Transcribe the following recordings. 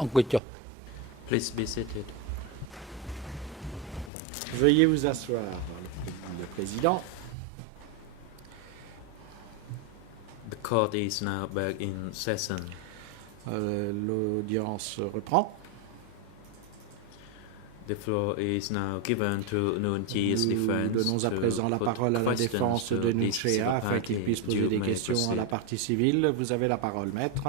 អង្គុយចុះ Please be seated. Veuillez vous asseoir, le président. The court is now back in session. L'audience reprend. The floor is now given to Nuon Chea's defense. Nous donnons à présent la parole à la défense de Nuon Chea afin qu'il puisse poser des questions à la partie civile. Vous avez la parole, maître.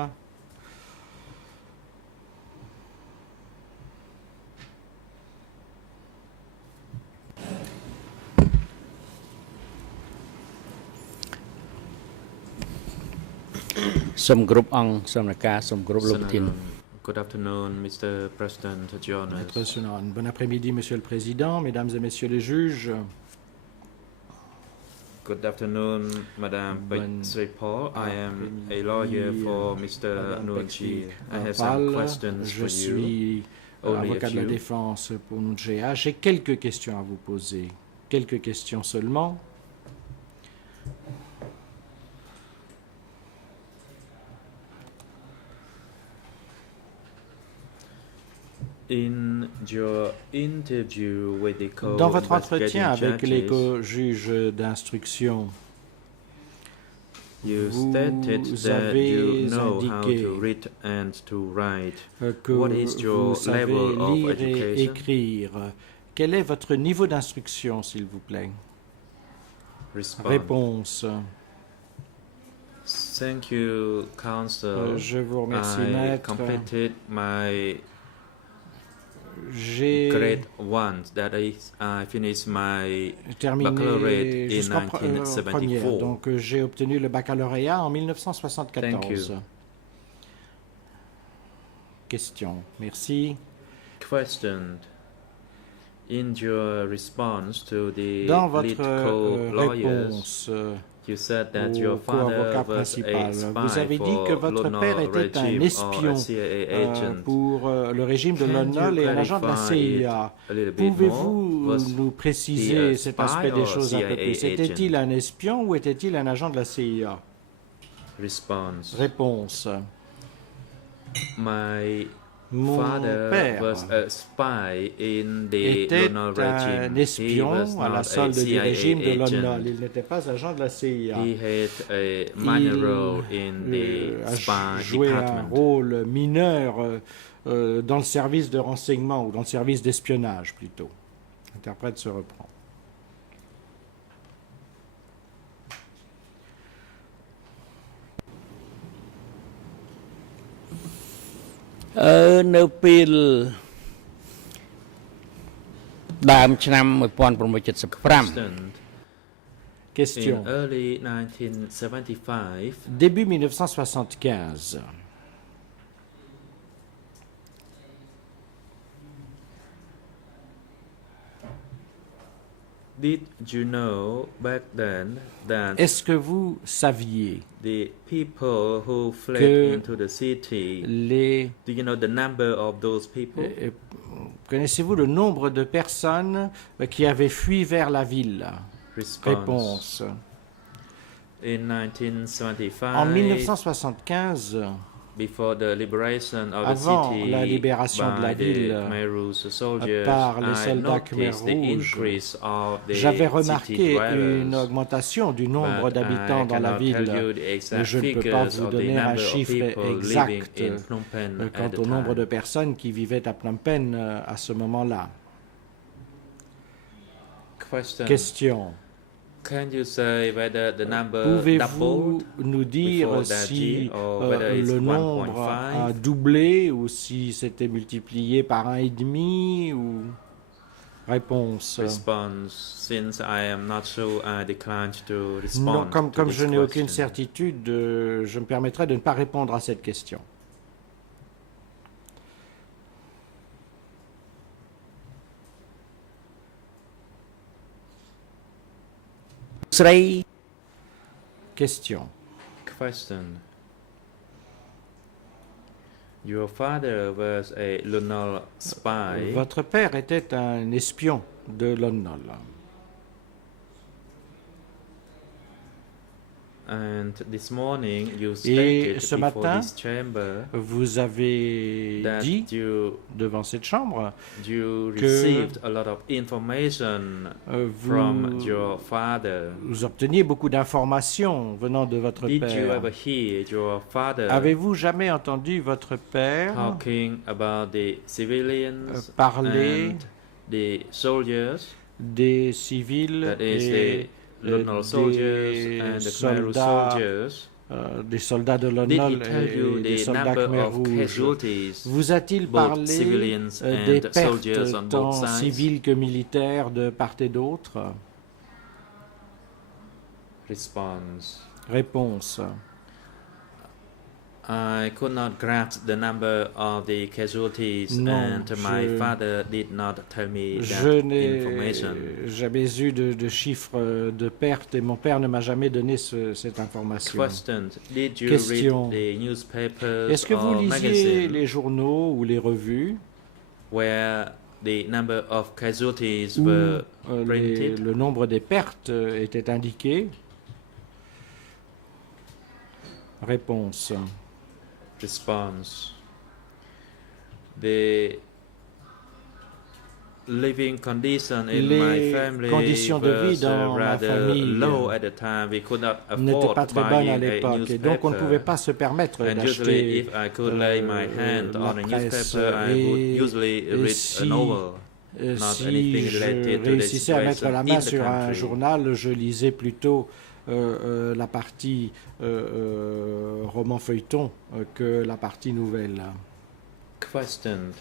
Good afternoon, Mr. President, Your Honor. Bon après-midi, Monsieur le Président, Mesdames et Messieurs les juges. Good afternoon, Madame Sri Paul. I am a lawyer for Mr. Nuon Chea. I have some questions Je for suis you. Only a avocat de la few. défense pour Nuon Chea. J'ai quelques questions à vous poser. Quelques questions seulement. In your interview with the Dans votre entretien avec les judges, co-juges d'instruction, you vous stated that avez you know how indiqué to read and to write. que What is your vous savez level of lire et education? écrire. Quel est votre niveau d'instruction, s'il vous plaît? Response. Réponse. Thank you, counsel. Je vous remercie, I maître. completed my J'ai grade 1. That is, I finished my baccalaureate terminé in jusqu'en 1974. première. Donc, j'ai obtenu le baccalauréat en Thank 1974. you. Question. Merci. Questioned. In your response to the Dans lead votre co-lawyers, réponse you said that au your father co-avocat was principal, a vous spy avez dit for que votre Lon père Nol était un regime espion or a CIA agent. pour le régime de Can Lon you Nol et un agent de la clarify CIA. a little bit more? Pouvez-vous Was nous he préciser a cet spy aspect des or choses un peu CIA plus? Était-il agent? un espion ou était-il un agent de la CIA? Response. Réponse. Mon Father père was a spy in the était Lon Nol un regime. He espion was à la not a solde du CIA régime de Lon agent. Nol. Il n'était pas agent de la CIA. He had a minor role in the a spy joué un department. rôle mineur dans le service de renseignement ou dans le service d'espionnage plutôt. L'interprète se reprend.នៅពេលដើមឆ្នាំ1975 Question. In early 1975, Début 1975, did you know back then that est-ce que vous saviez the people who fled que into the city, les... do you know the number of those people? Connaissez-vous le nombre de personnes qui avaient fui vers la ville? Response. Réponse. In 1975, En 1975, before the liberation of the avant city la libération de la by ville the Khmer Rouge soldiers, par les I soldats Khmer noticed the Rouges, increase of the j'avais city remarqué une dwellers. augmentation du nombre But d'habitants I dans la cannot tell ville. you the exact Je ne peux pas figures vous of the donner un number of chiffre people exact living in Phnom Penh at quant the au nombre de time. personnes qui vivaient à Phnom Penh à ce moment-là. Question. Can you say whether the number Pouvez-vous doubled nous dire before that si year, or whether it's le nombre 1.5? a doublé ou si c'était multiplié par 1,5 ou... Réponse. Response. Since I am not sure, I decline to respond Non, comme to je this n'ai aucune question. certitude, je me permettrai de ne pas répondre à cette question. Question. Question. Your father was a Lon spy. Votre père était un espion de Lon Nol. And this morning you Et stated ce before matin, this chamber vous avez that dit you devant cette chambre que received a lot of information from vous, your father. vous obteniez beaucoup d'informations venant de votre Did you père. ever hear your father Avez-vous jamais entendu votre père talking about the civilians parler and the soldiers, des civils that is et the Lunnol soldiers des and the Khmer Rouge soldats, soldiers? des soldats de Did he Lunnol tell you et des the soldats number Khmer of Rouge? casualties, Vous a-t-il both parlé civilians des and soldiers pertes on both tant sides? civiles que militaires de part et d'autre? Response: Réponse. I could not grasp the number of the casualties, Non, and my je- father did not tell me Je that n'ai information. jamais eu de chiffres de pertes et mon père ne m'a jamais donné cette information. Question: Did you Question. read the newspapers Est-ce que vous or lisiez magazines les journaux ou les revues where the number of casualties où were les- printed? le nombre des pertes était indiqué? Réponse. Response: The living condition in Les my family conditions de vie was dans ma rather famille low at the time. We could not n'étaient pas afford très bonnes à buying a l'époque et donc on ne pouvait newspaper. pas se permettre And usually, d'acheter if I could lay my hand la on a presse. newspaper, I would Et usually read si- a novel. Not si anything related je to the réussissais à mettre la main situation in the sur un country. journal, je lisais plutôt la partie roman feuilleton que la partie nouvelle. Question: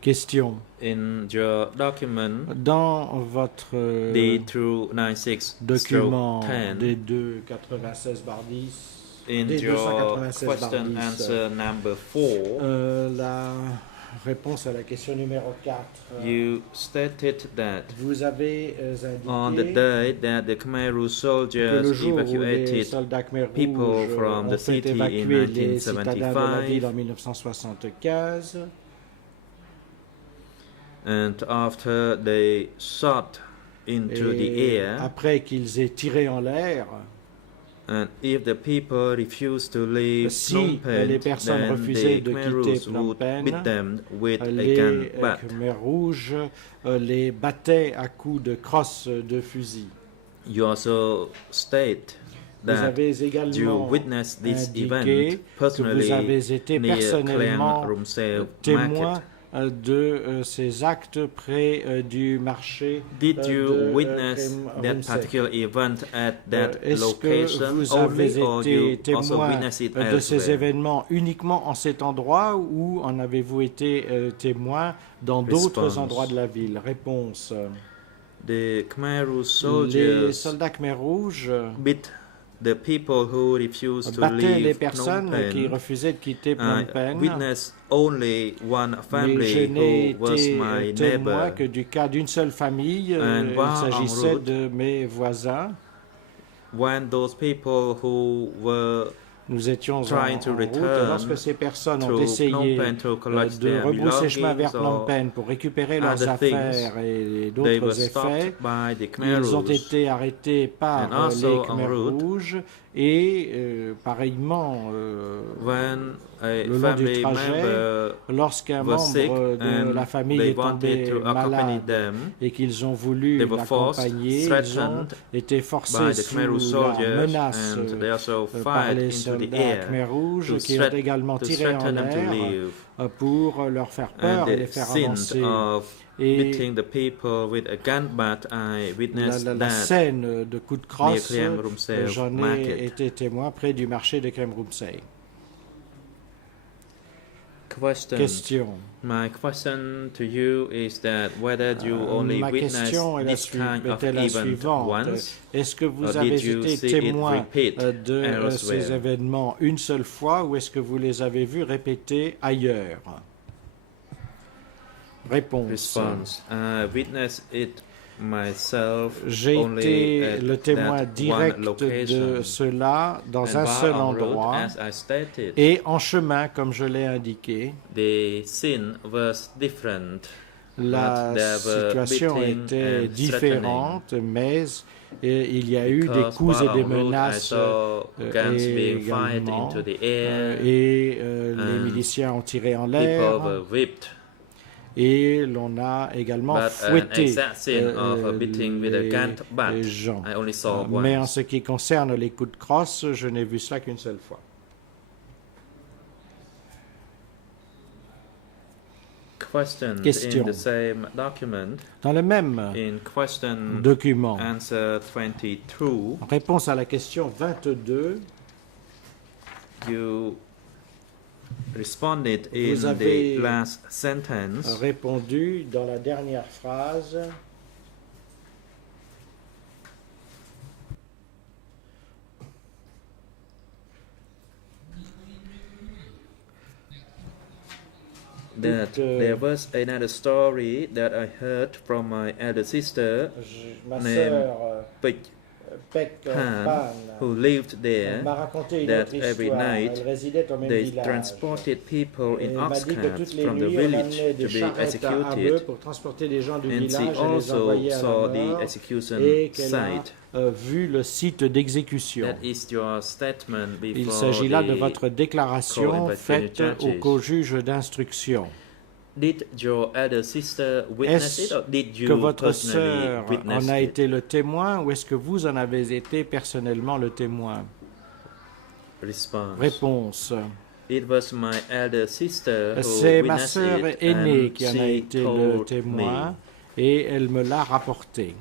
Question. In your document, Dans votre D296/10, document des 296/10, in des your 296/10, question answer number 4, la réponse à la question numéro 4, you stated that vous avez on the indiqué day that the Khmer Rouge que le soldiers jour où les evacuated soldats Khmer people Rouge from ont the fait city in évacuer les citadins de la 1975, ville en 1975, and after they shot into the et air, après qu'ils aient tiré en l'air, and if the people refused to leave si Phnom Penh, les personnes then refusaient the de Khmer quitter Rouge Phnom would Penh, beat them with a les gun butt. Khmer Rouges les battaient à coups de crosse de fusil. You also state Vous that avez you également witnessed this indiqué event que vous personally avez été near personnellement Klem Rumsel témoin market. de ces actes près du marché Did you de witness Klem that Rumsel. particular event at that Est-ce que location vous only, avez or été you also témoin witnessed it de ces elsewhere? événements uniquement en cet endroit ou en avez-vous été témoin dans d'autres Response. endroits de la ville? Réponse. The Khmer Rouge Les soldiers soldats Khmer Rouges beat the people who refused to battaient les leave Phnom personnes qui Penh. refusaient de quitter Phnom I Penh. witnessed only one Mais je family n'ai who was été my témoin neighbor. que du cas d'une seule famille. And Il while en s'agissait route, de mes voisins. When those people who were Nous étions trying to en route et return lorsque ces personnes ont through essayé Phnom Penh to collect de their rebrousser chemin vers belongings Phnom or Penh pour récupérer leurs other things, affaires et they were d'autres effets, stopped by the Khmer ils ont Rouge. été arrêtés par And also les en Khmer route, Rouges et pareillement When a le long du family trajet, member lorsqu'un was sick membre de la and famille they est wanted tombé to accompany malade them, et qu'ils ont voulu they were forced, l'accompagner, ils ont threatened été by forcés the Khmer Rouge sous la soldiers, menace and they also par fired les into the soldats air Khmer Rouges to qui ont également to tiré en threaten them to l'air leave. pour leur faire peur And et les the faire sin avancer. of Et beating the people with a gun butt, I witnessed la that scène de coups de crosse, near Klem Rumsel j'en ai market. été témoin près du marché de Klem Rumsel. Question. My question to you is that whether you only Ma witnessed question est this kind of était la event suivante. once, Est-ce que vous or avez did you été see it témoin repeat de ces elsewhere? événements une seule fois ou est-ce que vous les avez vus répéter ailleurs? Réponse. Response. I witnessed it myself J'ai only été at le témoin that direct one location. de cela dans And un while seul en route, endroit as I stated, et en chemin, comme je l'ai indiqué. the scene was different. La there were situation beating était and différente, mais il y a eu des Because coups et while des en route, I menaces saw guns being fired également. into the air. Et les and miliciens ont tiré en People l'air. were whipped. Et l'on a également But an fouetté exact scene of a beating with a gun butt, les gens. I only saw Mais en once. ce qui concerne les coups de crosse, je n'ai vu cela qu'une seule fois. Question Question. in the same document. Dans le même In question document, answer 22, en réponse à la question 22, you responded in Vous avez the last sentence. répondu dans la dernière phrase. That there was another story that I heard from my elder sister, Ma Name. sœur Pek Pek Pan, Pan who lived there. m'a raconté une that autre every histoire. night Elle résidait au même They village. transported people Et in elle m'a ox dit que carts toutes les from the nuits, on village amenait to des be charrettes à executed, bœufs pour transporter les gens du and village she et les also envoyer à saw la the mort, execution et qu'elle a site. vu le site d'exécution. That is your statement Il before s'agit là de the votre déclaration co-investigating faite au judges. co-juge d'instruction. Did your elder sister witness it, Est-ce or did you que votre personally sœur witness en a it? été le témoin ou est-ce que vous en avez été personnellement le témoin? Response. Réponse. It was my elder sister who C'est ma witnessed sœur it, aînée and qui en a she été le told témoin me. et elle me l'a rapporté.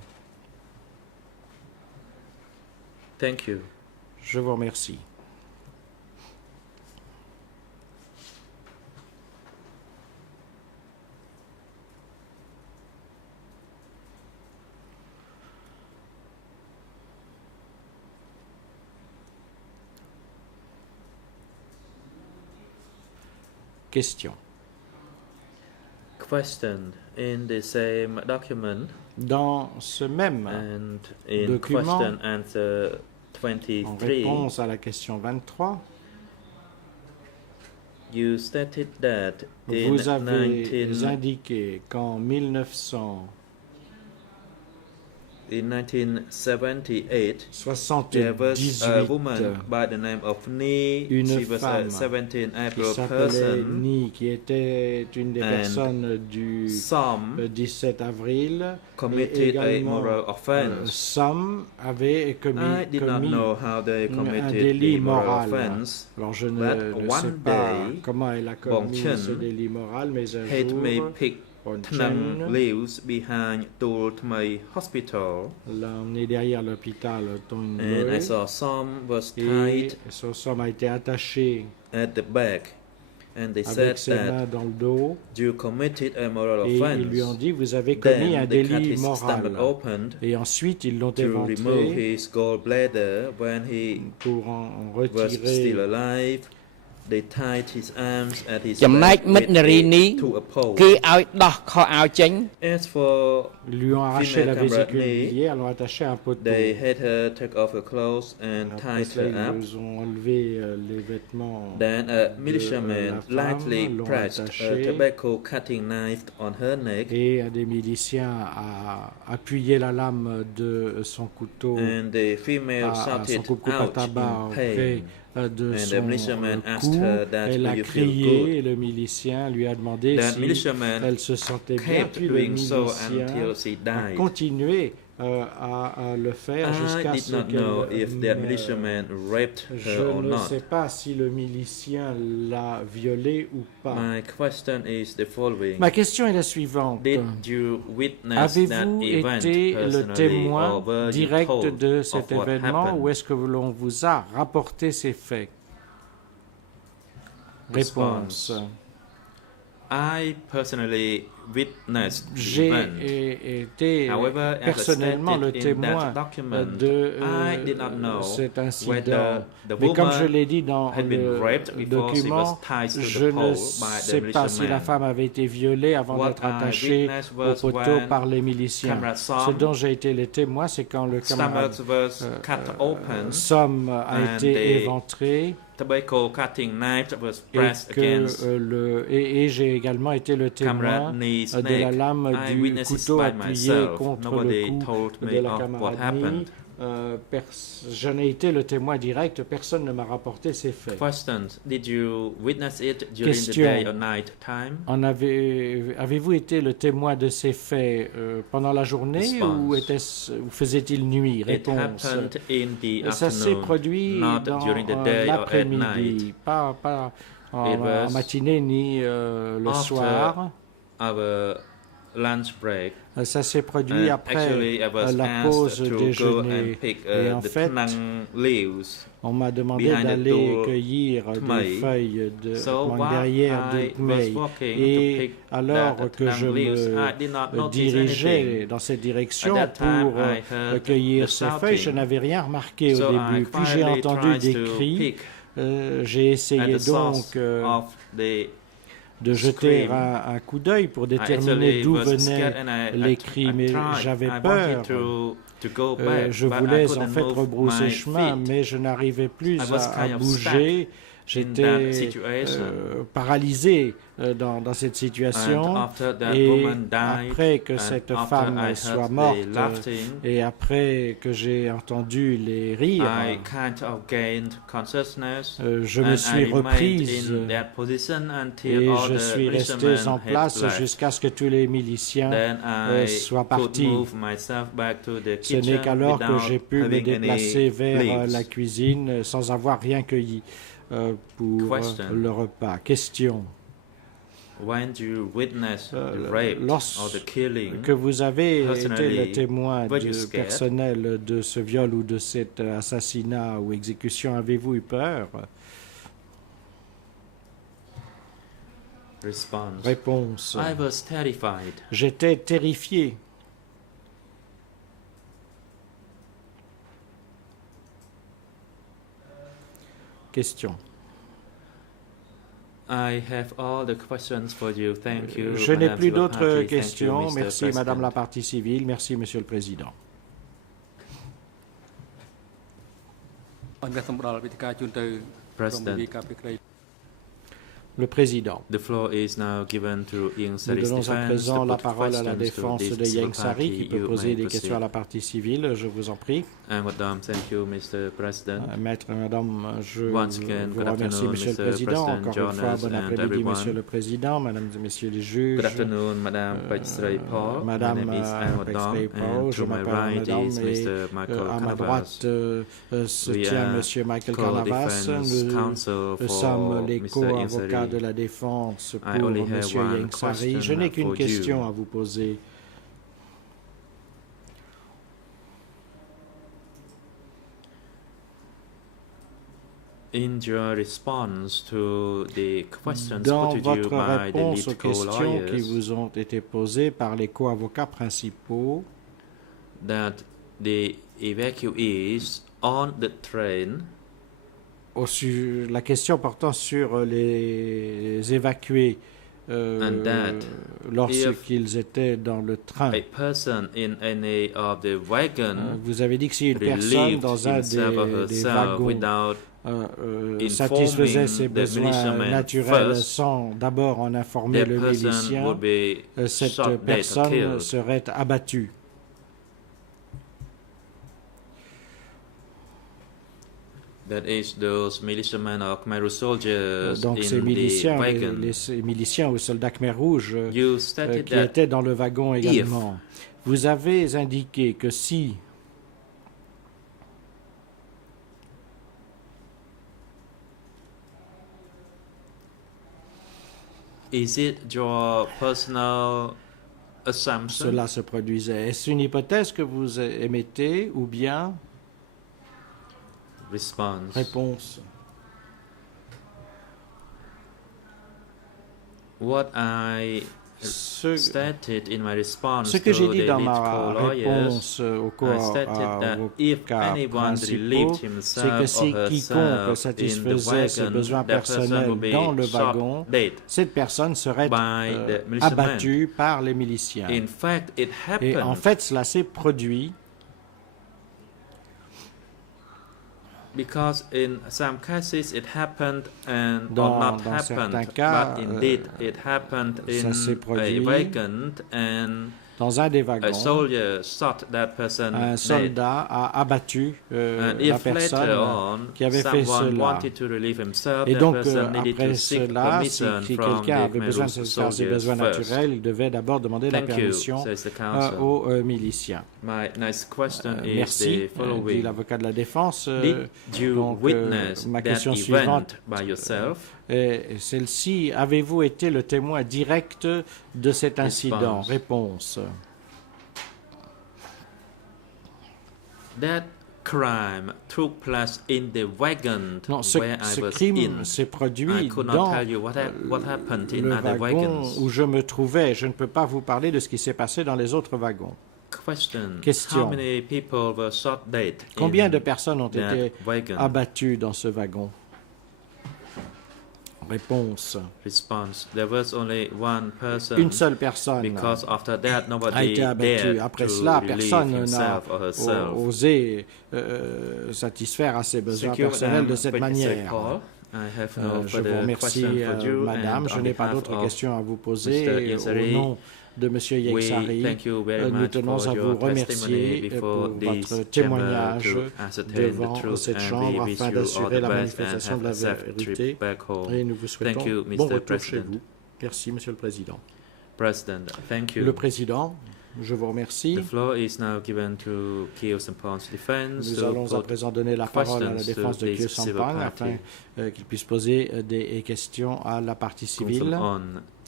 Thank you. Je vous remercie. Question. Question in the same document Dans ce même and in document, question answer en 23, réponse à la question 23, you stated that in vous avez 19 indiqué qu'en 1978, there was a 1978, woman by the name of Ni. Une She was a femme 17 qui April s'appelait person. Ni, qui était une des And personnes du Some 17 avril, et committed a également moral offense. Sam avait I did not commis know how they un committed délit the moral moral. offense. Alors je But ne sais one pas day, comment elle a Bong commis Chen ce délit moral, mais un Had me jour, pick Bong Tnang Chen lives behind Tul Thmai Hospital, l'a emmené derrière l'hôpital Tong and I Loi, saw Som was et tied son somme a été attaché at the back, and they said avec ses that mains dans le dos, you committed a moral et ils lui ont offense. dit vous avez commis un Then they cut délit his moral. stomach open Et ensuite ils l'ont to remove éventré his gallbladder. When he pour en was still retirer. alive, they tied his arms at his ចំណែក back មិត្ត with នារីនេះ to a pole. គេឲ្យដោះខោអាវចេញ As for Ils lui ont arraché Female la vésicule camarade biliaire, l'ont attaché à un poteau. they had her take off her clothes and Après tied cela, her up. ils ont enlevé les vêtements. Then a militiaman la femme, lightly l'ont pressed a attachée. tobacco cutting knife on her neck, Et un des miliciens a appuyé la lame de son couteau and the female à son shouted coupe à out tabac in auprès pain. de And the son militiaman asked cou. her that, Elle "Do a you feel crié good?" et le milicien lui a demandé That si militiaman elle se sentait bien. kept Puis le doing so milicien until she a died. continué à le faire I jusqu'à did ce not know if that qu'elle militiaman raped Je her or ne not. sais pas si le milicien l'a violée ou pas. My question is the following. Ma question est la suivante. Did you witness that Avez-vous event été le personally, témoin or were you direct told de of cet what événement happened? ou est-ce que l'on vous a rapporté ces faits? Réponse. I personally witnessed the J'ai event. été However, as I personnellement le stated in témoin that document, de I did not know cet incident. whether the Mais comme je woman l'ai dit dans had been le raped before she document, was tied to je the pole ne by the sais pas si la militiaman. femme avait été violée avant What d'être I attachée witnessed au was poteau when par les miliciens. Camarade Ce Som dont j'ai été le témoin, c'est quand le camarade stomach was cut open, Somme a and été they éventré tobacco cutting knife was et pressed que against et j'ai également été le témoin Camarade de la Snake. lame I du witnessed it couteau by appuyé myself. contre Nobody le cou told de me la of what camarade happened. Ni. Je n'ai été le témoin direct, personne ne m'a rapporté ces faits. Question: Did you witness it during the Question. day or night time? Avez-vous été le témoin de ces faits pendant la journée Response. ou faisait-il nuit? It Réponse. happened in the Ça s'est afternoon, produit not dans during the day or at l'après-midi, night. pas en It was matinée ni le after soir. Our lunch break. Ça s'est produit And après actually, I was la asked pause to go déjeuner. and pick Et en the fait, Penang leaves. on m'a demandé behind the d'aller door cueillir des Khmer. feuilles So derrière while de I was Khmer. walking to Et pick alors that que je Penang leaves, I did not me notice dirigeais anything. dans cette direction At that time, pour I heard cueillir the ces feuilles, je shouting. n'avais rien remarqué So au I début. Puis j'ai quietly entendu tried des to cris. pick J'ai at essayé the source donc of the de jeter scream. un coup d'œil pour déterminer Actually d'où was venaient scared and les cris, mais j'avais peur. to go back, Je but I voulais couldn't en fait move rebrousser my chemin, feet. mais je n'arrivais plus I was à kind of bouger. in that J'étais situation. paralysé dans cette situation. And after that Et woman died, après que and cette after femme I heard soit the morte, laughing, et après que j'ai entendu les rires, I kind of gained consciousness, je me and suis I remained reprise in that position until et all je the suis resté militiamen en had place left. jusqu'à ce que tous les miliciens Then I soient could partis. move myself back to the Ce n'est kitchen qu'alors que without j'ai pu me having déplacer any vers leaves. la cuisine sans avoir rien cueilli pour Question. le repas. Question. When you witness the Euh, rape lorsque or the killing, Que vous avez été Personally, le témoin were you scared? personnel de ce viol ou de cet assassinat ou exécution, avez-vous eu peur? response: Réponse. I was terrified. J'étais terrifié. Question. I have all the questions for you. Thank you. Je n'ai Madame plus d'autres Sivapati. Thank you, questions. Mr. Merci, President. Madame la partie civile. Merci, Monsieur le Président. អរគុណសម្រាប់វិទ្យការជូនទៅ President. ការពីក្តី Le Président. The floor is now given to Ieng Nous Sari's donnons à defense présent to la put parole à la questions to défense this de Ieng civil Sari party. qui peut You poser may des proceed. questions à la partie civile. Je vous en prie. Madam, thank you, Mr. President. Maître et Madame, je Once again, vous good remercie, afternoon, Monsieur le Mr. Président. President, Encore une fois, Jonas bon and après-midi, everyone. Monsieur le Président, Mesdames et Messieurs les juges. Good afternoon, Madame Pechsrey Paul. Madame My name is Anwar Dom, Pechsrey Paul, and je to my m'appelle right Madame is et Mr. Michael à ma Canavas. droite se We tient are Monsieur Michael Canavas. co-defense counsel Nous for sommes les Mr. co-avocats Ieng de Sari. la défense I pour only have Monsieur one Ieng Sari. question Je n'ai qu'une for you. question à vous poser. In your response to the questions Dans put to you votre by the réponse aux lead questions qui co-lawyers, vous ont été posées par les co-avocats principaux, that the evacuees on the train la question portant sur les évacués And that lorsqu'ils étaient dans le train. a person in any of the wagon Vous avez dit que si une personne relieved dans un himself or des herself wagons without satisfaisait ses informing the besoins militiamen naturels first, sans d'abord en informer that le person milicien, would be cette shot dead or personne killed. serait abattue. That is those militiamen or Khmer soldiers Donc ces in miliciens, the wagon. les miliciens ou soldats Khmer rouges You stated qui that étaient dans le wagon également. Vous avez indiqué que si is it your personal assumption? cela se produisait, est-ce une hypothèse que vous émettez ou bien Response. réponse? What I Ce stated in my response que j'ai to dit the dans lead ma co-lawyers, réponse aux I stated that if avocats anyone principaux, relieved c'est que himself si or quiconque herself in the satisfaisait ses wagon, besoins that person personnels will be dans le shot wagon, dead. cette personne serait by the militiamen. abattue par les miliciens. In fact, it Et en happened fait, cela s'est produit because in some cases it happened and or Dans not certains happened, cas, but indeed it happened ça s'est in a produit wagon, and dans un des a wagons. soldier shot that person Un dead. soldat a abattu And la if later personne on qui avait fait someone cela. wanted to relieve himself, Et that donc, person needed après to seek cela, permission si from quelqu'un the avait besoin de Khmer faire ses soldiers besoins first. naturels, il devait d'abord demander la Thank you, permission says the counsel. aux miliciens. My next question is Merci, the dit following. l'avocat de la défense. Did you donc, witness ma that question event suivante by yourself? est celle-ci. Avez-vous été le témoin direct de cet incident? Response. Réponse. That crime took place in the wagon Non, where I ce was crime in. s'est I produit could not dans tell you what happened in le other wagon wagons. où je me trouvais. Je ne peux pas vous parler de ce qui s'est passé dans les autres wagons. Question. Question. How many people were shot dead Combien in de personnes ont that été wagon? abattues dans ce wagon? Réponse. Response. There was only one person. Une seule personne Because after that, a nobody été abattue. dared Après to cela, relieve personne n'a himself or herself. osé satisfaire à ses besoins Thank you, personnels de Madam cette Paul. manière. I have no Je vous further remercie, question for you, madame. and Je on n'ai pas behalf d'autres of questions à vous Mr. poser. Au Yeksari, nom de M. we Yeksari, thank you very nous much tenons for à your vous remercier testimony pour before this votre chamber témoignage to ascertain the devant truth, cette and we chambre wish afin you all d'assurer the la best and manifestation de la have a safe vérité. trip back home. Et nous vous souhaitons Thank you, bon Mr. retour chez President. vous. Merci, Monsieur le Président. President, thank you. Le Président, je vous remercie. The floor is now given to Keo Sampang's defense. Nous to allons à put présent donner la parole à la questions to défense de this Kyo civil Sampang party. afin qu'il puisse poser des questions à la partie civile. On.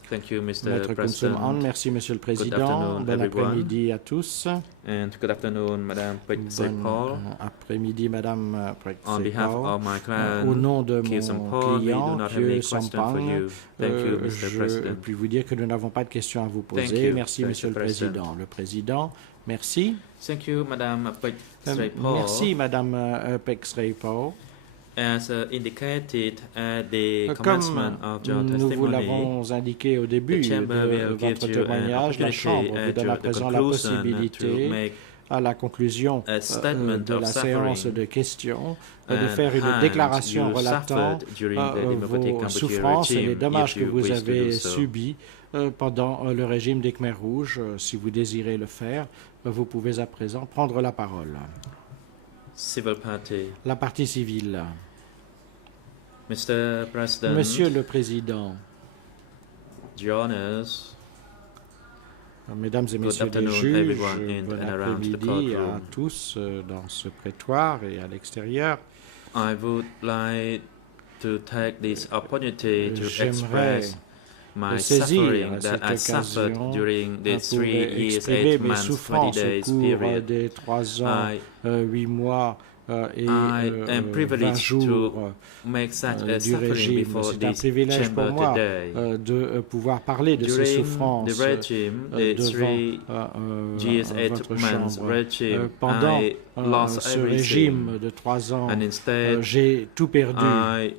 Thank you, Mr. Maître President. Kumsum-On, merci Monsieur le Président. afternoon, Bon everyone. après-midi à tous. And good afternoon, Madame Pek Bon après-midi, Madame On behalf Paul. of my client, Au nom de Kyo mon Sampang, we do client, not have Kyo any question for Sampang, you. Thank you, Mr. je President. puis vous dire que nous n'avons pas de questions à vous Thank poser. you, Merci, Mr. Monsieur le President. Président. Le Président, merci. Thank you, Madame Pek Merci, Madame Paul. As indicated at the Comme commencement of your nous vous testimony, l'avons indiqué au début the chamber de will give votre you an témoignage, la opportunity Chambre vous at donne à the présent la conclusion to possibilité, make à la conclusion a statement de of la séance suffering de questions, de and faire une harms déclaration you relatant suffered during the democratic vos Cambodia souffrances et les regime, dommages if que you vous wish to avez do so. subis pendant le régime des Khmers rouges. Si vous désirez le faire, vous pouvez à présent prendre la parole. Civil party. La partie civile. Mr. President, Monsieur le Président, Your Honors, Mesdames et Good Messieurs les afternoon, juges, everyone in bon and around the après-midi à courtroom. tous dans ce prétoire et à l'extérieur. I would like to take this opportunity to J'aimerais express my saisir suffering that I cette suffered occasion during the pour 3 years, exprimer 8 mes months, 20 souffrances au days cours period. des 3 ans, I 8 mois et I am 20 privileged jours to make such a du suffering régime. before C'est un this privilège pour chamber moi today. de pouvoir parler de ces During souffrances the regime, the 3 devant years, 8 votre months chambre. regime, Pendant I lost ce everything. régime de 3 ans, And instead, j'ai tout perdu. I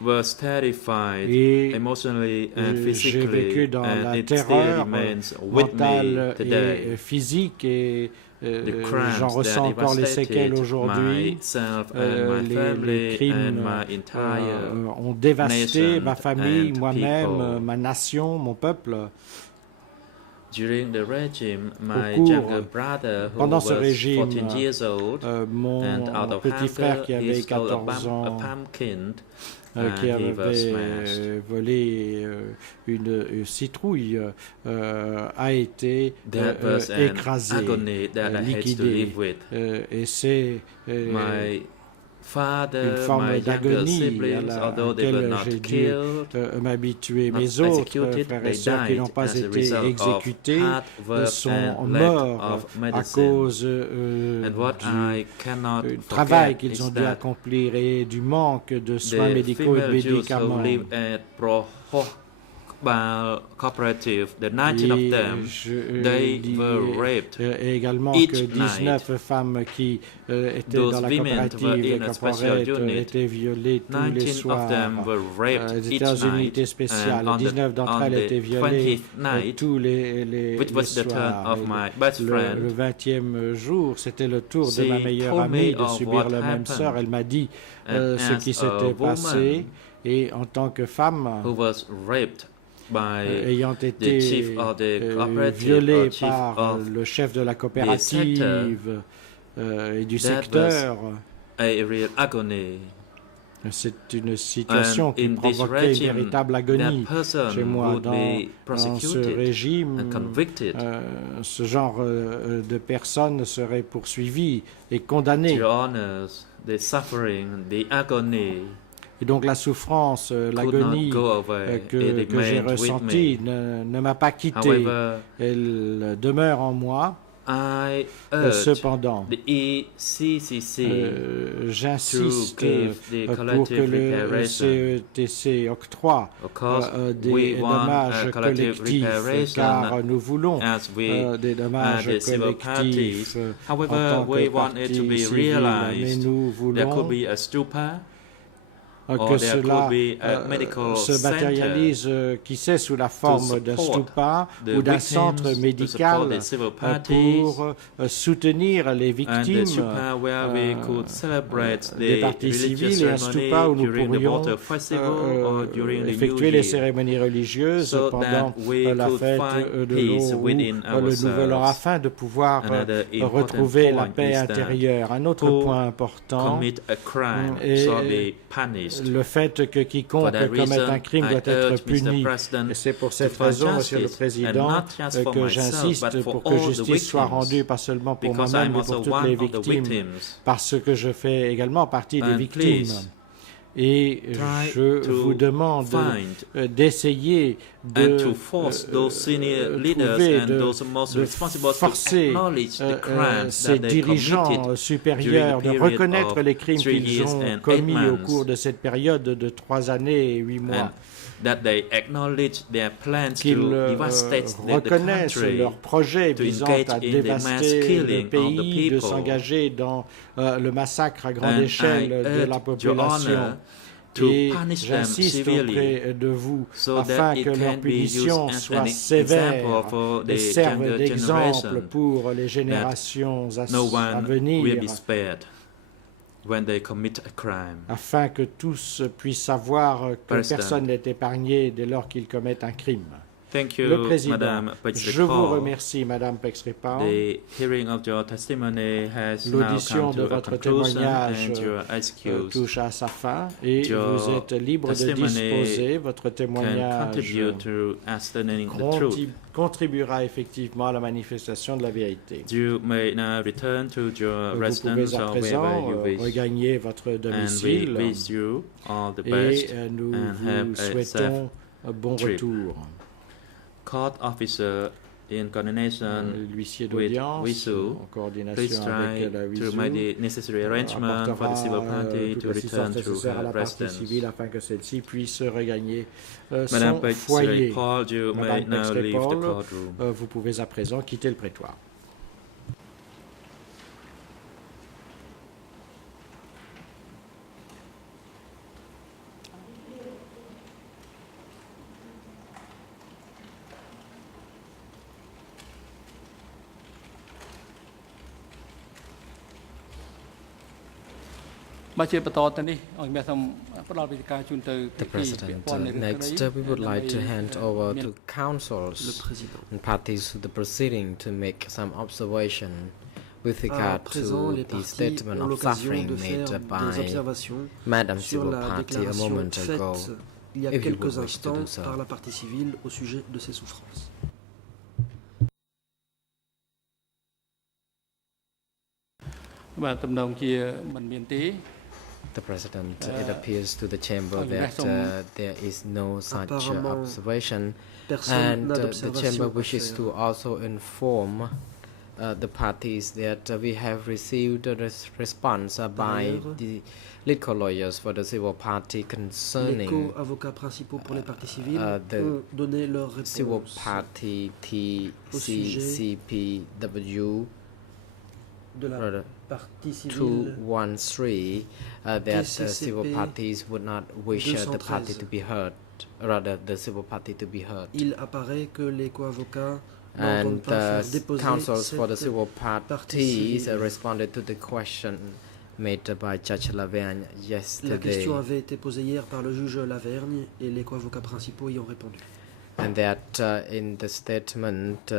was terrified Et emotionally and j'ai physically, vécu dans and la it still terreur remains with mentale me et today. physique et The j'en crimes ressens that encore les séquelles devastated aujourd'hui. myself and my Les family crimes and my entire ont dévasté nation ma famille, and moi-même, people. ma nation, mon peuple. During the regime, my cours, younger brother, who pendant ce was régime, 14 years old, Mon and out of petit frère qui hunger, he avait stole 14 a ans, pumpkin, qui and he was avait smashed. volé une citrouille, a été That was an écrasé, agony that I had to liquidé. live with. Et c'est My father, une forme my younger d'agonie à siblings, although they were laquelle not j'ai dû killed, m'habituer. not Mes autres executed, frères they et sœurs qui died n'ont pas as a été result of exécutés hard work sont and lack morts of à medicine. cause And what I cannot du travail forget qu'ils ont is dû that accomplir et du manque de soins the médicaux et de female Jews who médicaments. live at Bal cooperative, the 19 of Et them, je they dis were raped également each que 19 femmes qui étaient Those dans la women were coopérative in a special corporate unit. étaient violées tous les 19 soirs. of them were raped Elles each étaient dans une night, unité spéciale. and 19 d'entre elles étaient violées 20th night, tous les which was the turn soirs. of Et my best le friend, 20e jour, c'était le tour de she ma meilleure told me amie de of subir what le même happened. sort. Elle m'a dit And ce as qui a s'était passé. woman Et en tant que femme, who was raped by ayant the été chief of the cooperative violée or chief par of le chef de la coopérative et du that secteur, a real agony. c'est une situation And qui in this provoquait une regime, véritable that agonie person chez moi. would Dans be ce prosecuted régime, and convicted. ce genre de personnes seraient poursuivies et condamnées. Your honors, the suffering, the agony Et donc la souffrance, could l'agonie not go away. que It j'ai remained with ressentie me. ne m'a pas quitté. However, Elle demeure en moi. I urge Cependant, the ECCC j'insiste to give the pour que collective le reparation. CETC octroie Of course, des we want dommages collective collectifs, reparation car nous voulons as we des dommages the civil collectifs parties. en However, tant we que want it to partie be civile, mais realized nous there could voulons be a stupor que or there cela could be a medical se center matérialise, qui sait, sous la forme d'un support stupa the ou d'un victims, centre to support médical the civil parties, pour soutenir les and the victimes stupa where we could celebrate des the parties religious civiles et un ceremony stupa où nous during the pourrions water festival or during the New effectuer les Year, cérémonies religieuses so pendant that we la could fête find de peace l'eau ou within le Nouvel An, ourselves. afin de pouvoir Another important retrouver la point paix is that intérieure. Un autre who point important, commit a crime et shall be punished. le fait que quiconque For that commet reason, un crime I doit être urge puni. Mr. President Et c'est pour to cette find raison, Monsieur le justice, Président, and not just for que myself, j'insiste but for pour que all the justice soit victims, rendue, pas seulement pour because moi-même, I'm mais also pour toutes one les of the victimes, victims. parce que je fais également partie des And victimes. please, Et try je to vous demande find d'essayer and to de force those senior leaders trouver, and those most de responsible to forcer acknowledge the crimes ces that they dirigeants committed supérieurs de during the period reconnaître of les crimes 3 qu'ils years ont and 8 commis au months. cours de cette période de 3 années et 8 mois. And that they acknowledge their plans Qu'ils to devastate the reconnaissent country, leur projet to visant engage à in the mass dévaster le killing of the pays, de people. s'engager dans le massacre à grande And échelle I de urge la your population. honor to Et punish them j'insiste severely auprès de vous so afin that que it leur can be used punition as soit an sévère example for et the serve younger d'exemple generation pour les générations no à one venir, will be spared when they commit a crime. afin que tous puissent savoir que President. personne n'est épargné dès lors qu'ils commettent un crime. Thank Le you, Président, Madame je vous Pechrepaul. remercie, Madame Pexrepal. The hearing of your testimony has now L'audition come de to a votre conclusion témoignage and your excuse touche à sa fin et Your vous êtes libre de testimony disposer. Votre can témoignage contribute to ascertaining the truth. contribuera effectivement à la manifestation de la vérité. You may now return to your Vous residence pouvez à or présent wherever you wish, regagner votre and we domicile wish you all the et best nous and have vous a souhaitons un bon trip. retour. Court officer in coordination L'huissier with d'audience, WISU, en please coordination try avec la to make WISU, the necessary arrangement for the civil apportera party toute to return l'assistance to nécessaire à her la partie residence. civile afin que celle-ci puisse regagner Madame son foyer. Paul, you may Madame now leave the Pexrepal, courtroom. vous pouvez à présent quitter le prétoire. The President, next we would like to hand over to councils and parties to the proceeding to make some observation with regard to the statement of suffering made by Madam sur Civil la Party a déclaration moment ago, faite il y a if you would quelques wish to do instants so. par la partie civile au sujet de ces souffrances. The President, it appears to the chamber that there is no such Apparemment, observation, Personne and n'a the d'observation chamber à wishes faire. to also inform the parties that we have received a response by ailleurs, the lead co-lawyers for the civil party Les concerning co-avocats principaux pour les parties civiles the ont donné leur civil réponse party sujet TCCPW de la rather, partie civile 213 that the civil TCCP parties would not wish the party 213. to be heard, rather the civil party to be heard. Il apparaît que les co-avocats And n'entendent pas faire the déposer councils for the cette civil partie parties civile. responded to the question made by Judge Lavergne La yesterday, question avait été posée hier par le juge Lavergne et les co-avocats principaux y ont répondu. and that in the statement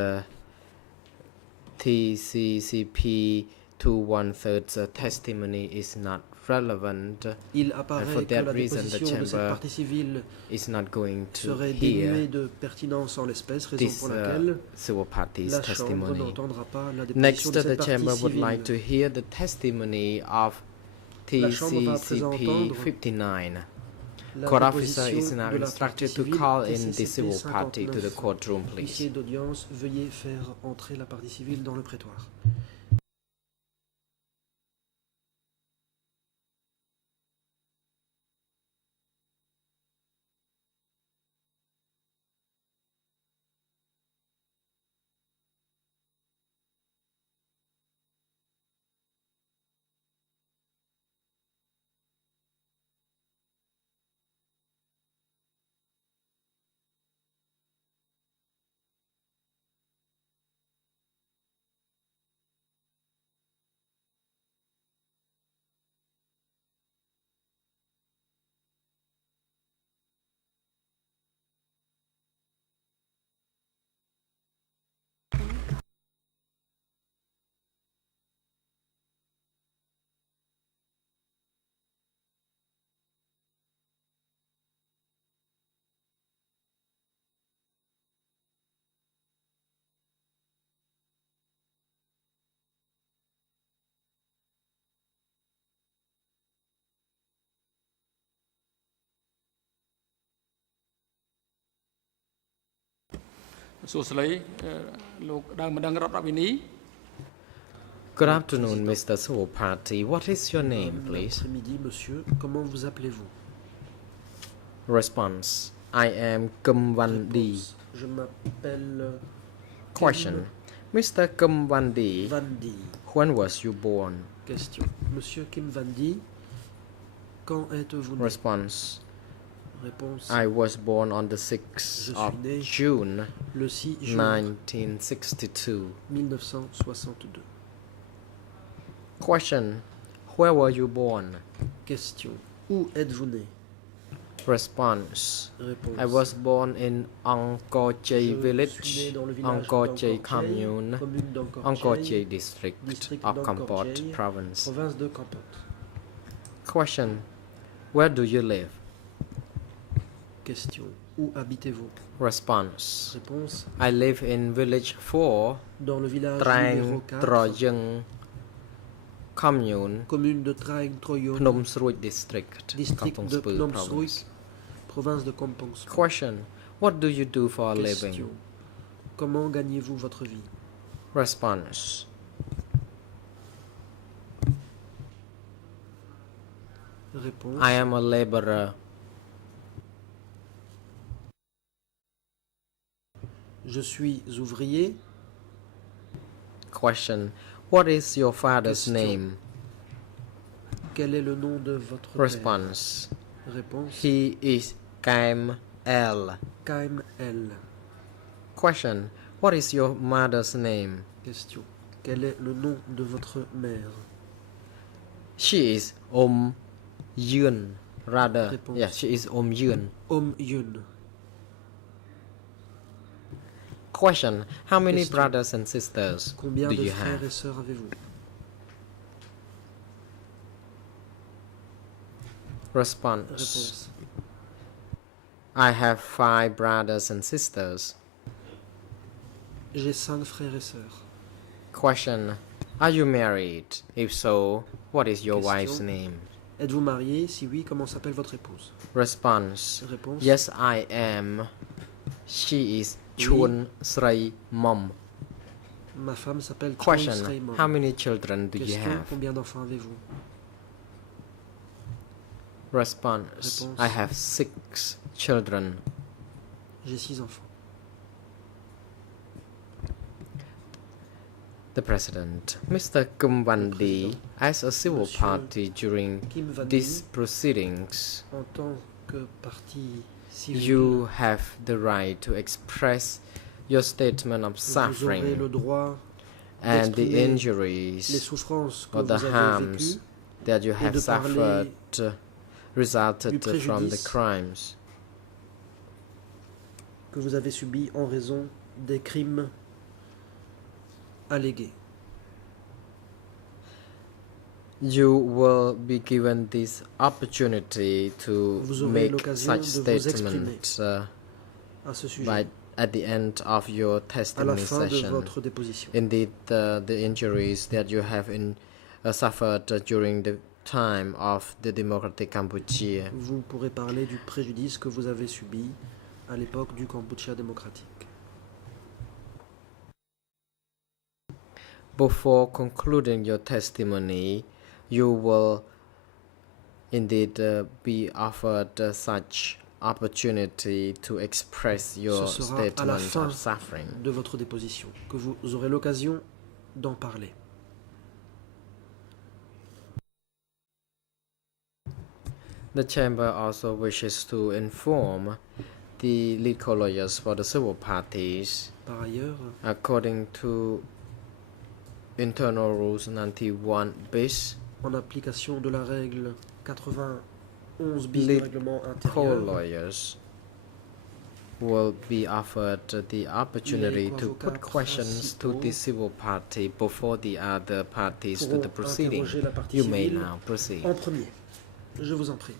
TCCP 213's testimony is not relevant, Il for apparaît que that la reason, the déposition de cette chamber partie civile is not going to serait hear dénuée de pertinence en l'espèce, raison this pour laquelle civil party's la Chambre testimony. n'entendra pas la Next, déposition de the cette partie chamber would civile. like to hear the testimony of La Chambre va à présent TCCP entendre 59. La Court officer is déposition now de la instructed partie to civile call in the TCCP civil party to the 59. courtroom, Huissier please. d'audience, veuillez faire entrer la partie civile dans le prétoire. Good afternoon, Mr. Civil Party. What is your name, Bon please? après-midi, monsieur. Comment vous appelez-vous? Response. I am Kum Van Di. Réponse. Je m'appelle Question. Mr. Kum Van Di, Van Di. when was you born? Question. Monsieur Kim Van Di, quand êtes-vous né? Response. Réponse. I was born on the 6th Je of suis né June le 6 juin 1962. 1962. Question. Where were you born? Question. Où êtes-vous né? Response. Réponse. I was born in Angkor-Jay Je suis village, né dans le village Angkor-Jay d'Angkor-Jay, commune, commune d'Angkor-Jay, Angkor-Jay district district of Kampot d'Angkor-Jay, province. province de Kampot. Question. Where do you live? Question. Où habitez-vous? Response. Réponse. I live in village 4, Dans le village Trang numéro 4, Troyang commune, commune de Trang Troyon, Phnom Sruit district, district Kampong de Speu Phnom province. Sruit, province de Kampong Speu. Question. What do you do for a Question. living? Comment gagnez-vous votre vie? Response. Réponse. I am a laborer. Je suis ouvrier. Question. What is your father's Question. name? Quel est le nom de votre Response. père? Réponse. He is Kam L. KML. Question. What is your mother's name? Question. Quel est le nom de votre mère? She is Yun. Rather, Réponse. yeah, she is Yun. Yun. Question. How many Question. brothers and sisters Combien do de you frères have? et sœurs avez-vous? Response. Réponse. I have 5 brothers and sisters. J'ai 5 frères et sœurs. Question. Are you married? If so, what is your Question. wife's name? Êtes-vous marié? Si oui, comment s'appelle votre épouse? Response. Réponse. Yes, I am. She is Oui. Chun Srai Mom. Ma femme s'appelle Joyce Question: Raymond. how many children do you Question: have? combien d'enfants avez-vous? Response: Réponse. I have 6 children. J'ai 6 enfants. The President, Mr. Kum Van Di, as a civil Monsieur party during Kim Van these Lee, proceedings, en tant que partie civile, you have the right to express your statement of vous aurez le suffering droit and the d'exprimer les injuries souffrances que or the vous avez harms vécues that you et have de parler suffered resulted du from the préjudice crimes. que vous avez subis en raison des crimes allégués. You will be given this opportunity to Vous aurez make l'occasion such de vous statements À ce sujet, at the end of your à la testimony fin de session. votre déposition. Indeed, the injuries that you have suffered during the time of the Democratic Cambodia Vous pourrez parler du préjudice que vous avez subi à l'époque du Kampuchea démocratique. Before concluding your testimony, you will indeed be offered such opportunity to express your Ce sera à la statement fin of suffering. de votre déposition que vous aurez l'occasion d'en parler. The Chamber also wishes to inform the legal lawyers for the civil parties, Par ailleurs, according to Internal Rules 91 bis, en application de la règle 91 bis du Legal règlement co intérieur, lawyers will be offered the opportunity Les to put co-avocats questions to the principaux civil party before the other parties to pourront the proceeding. interroger la partie You may civile now proceed. en premier. Je vous en prie.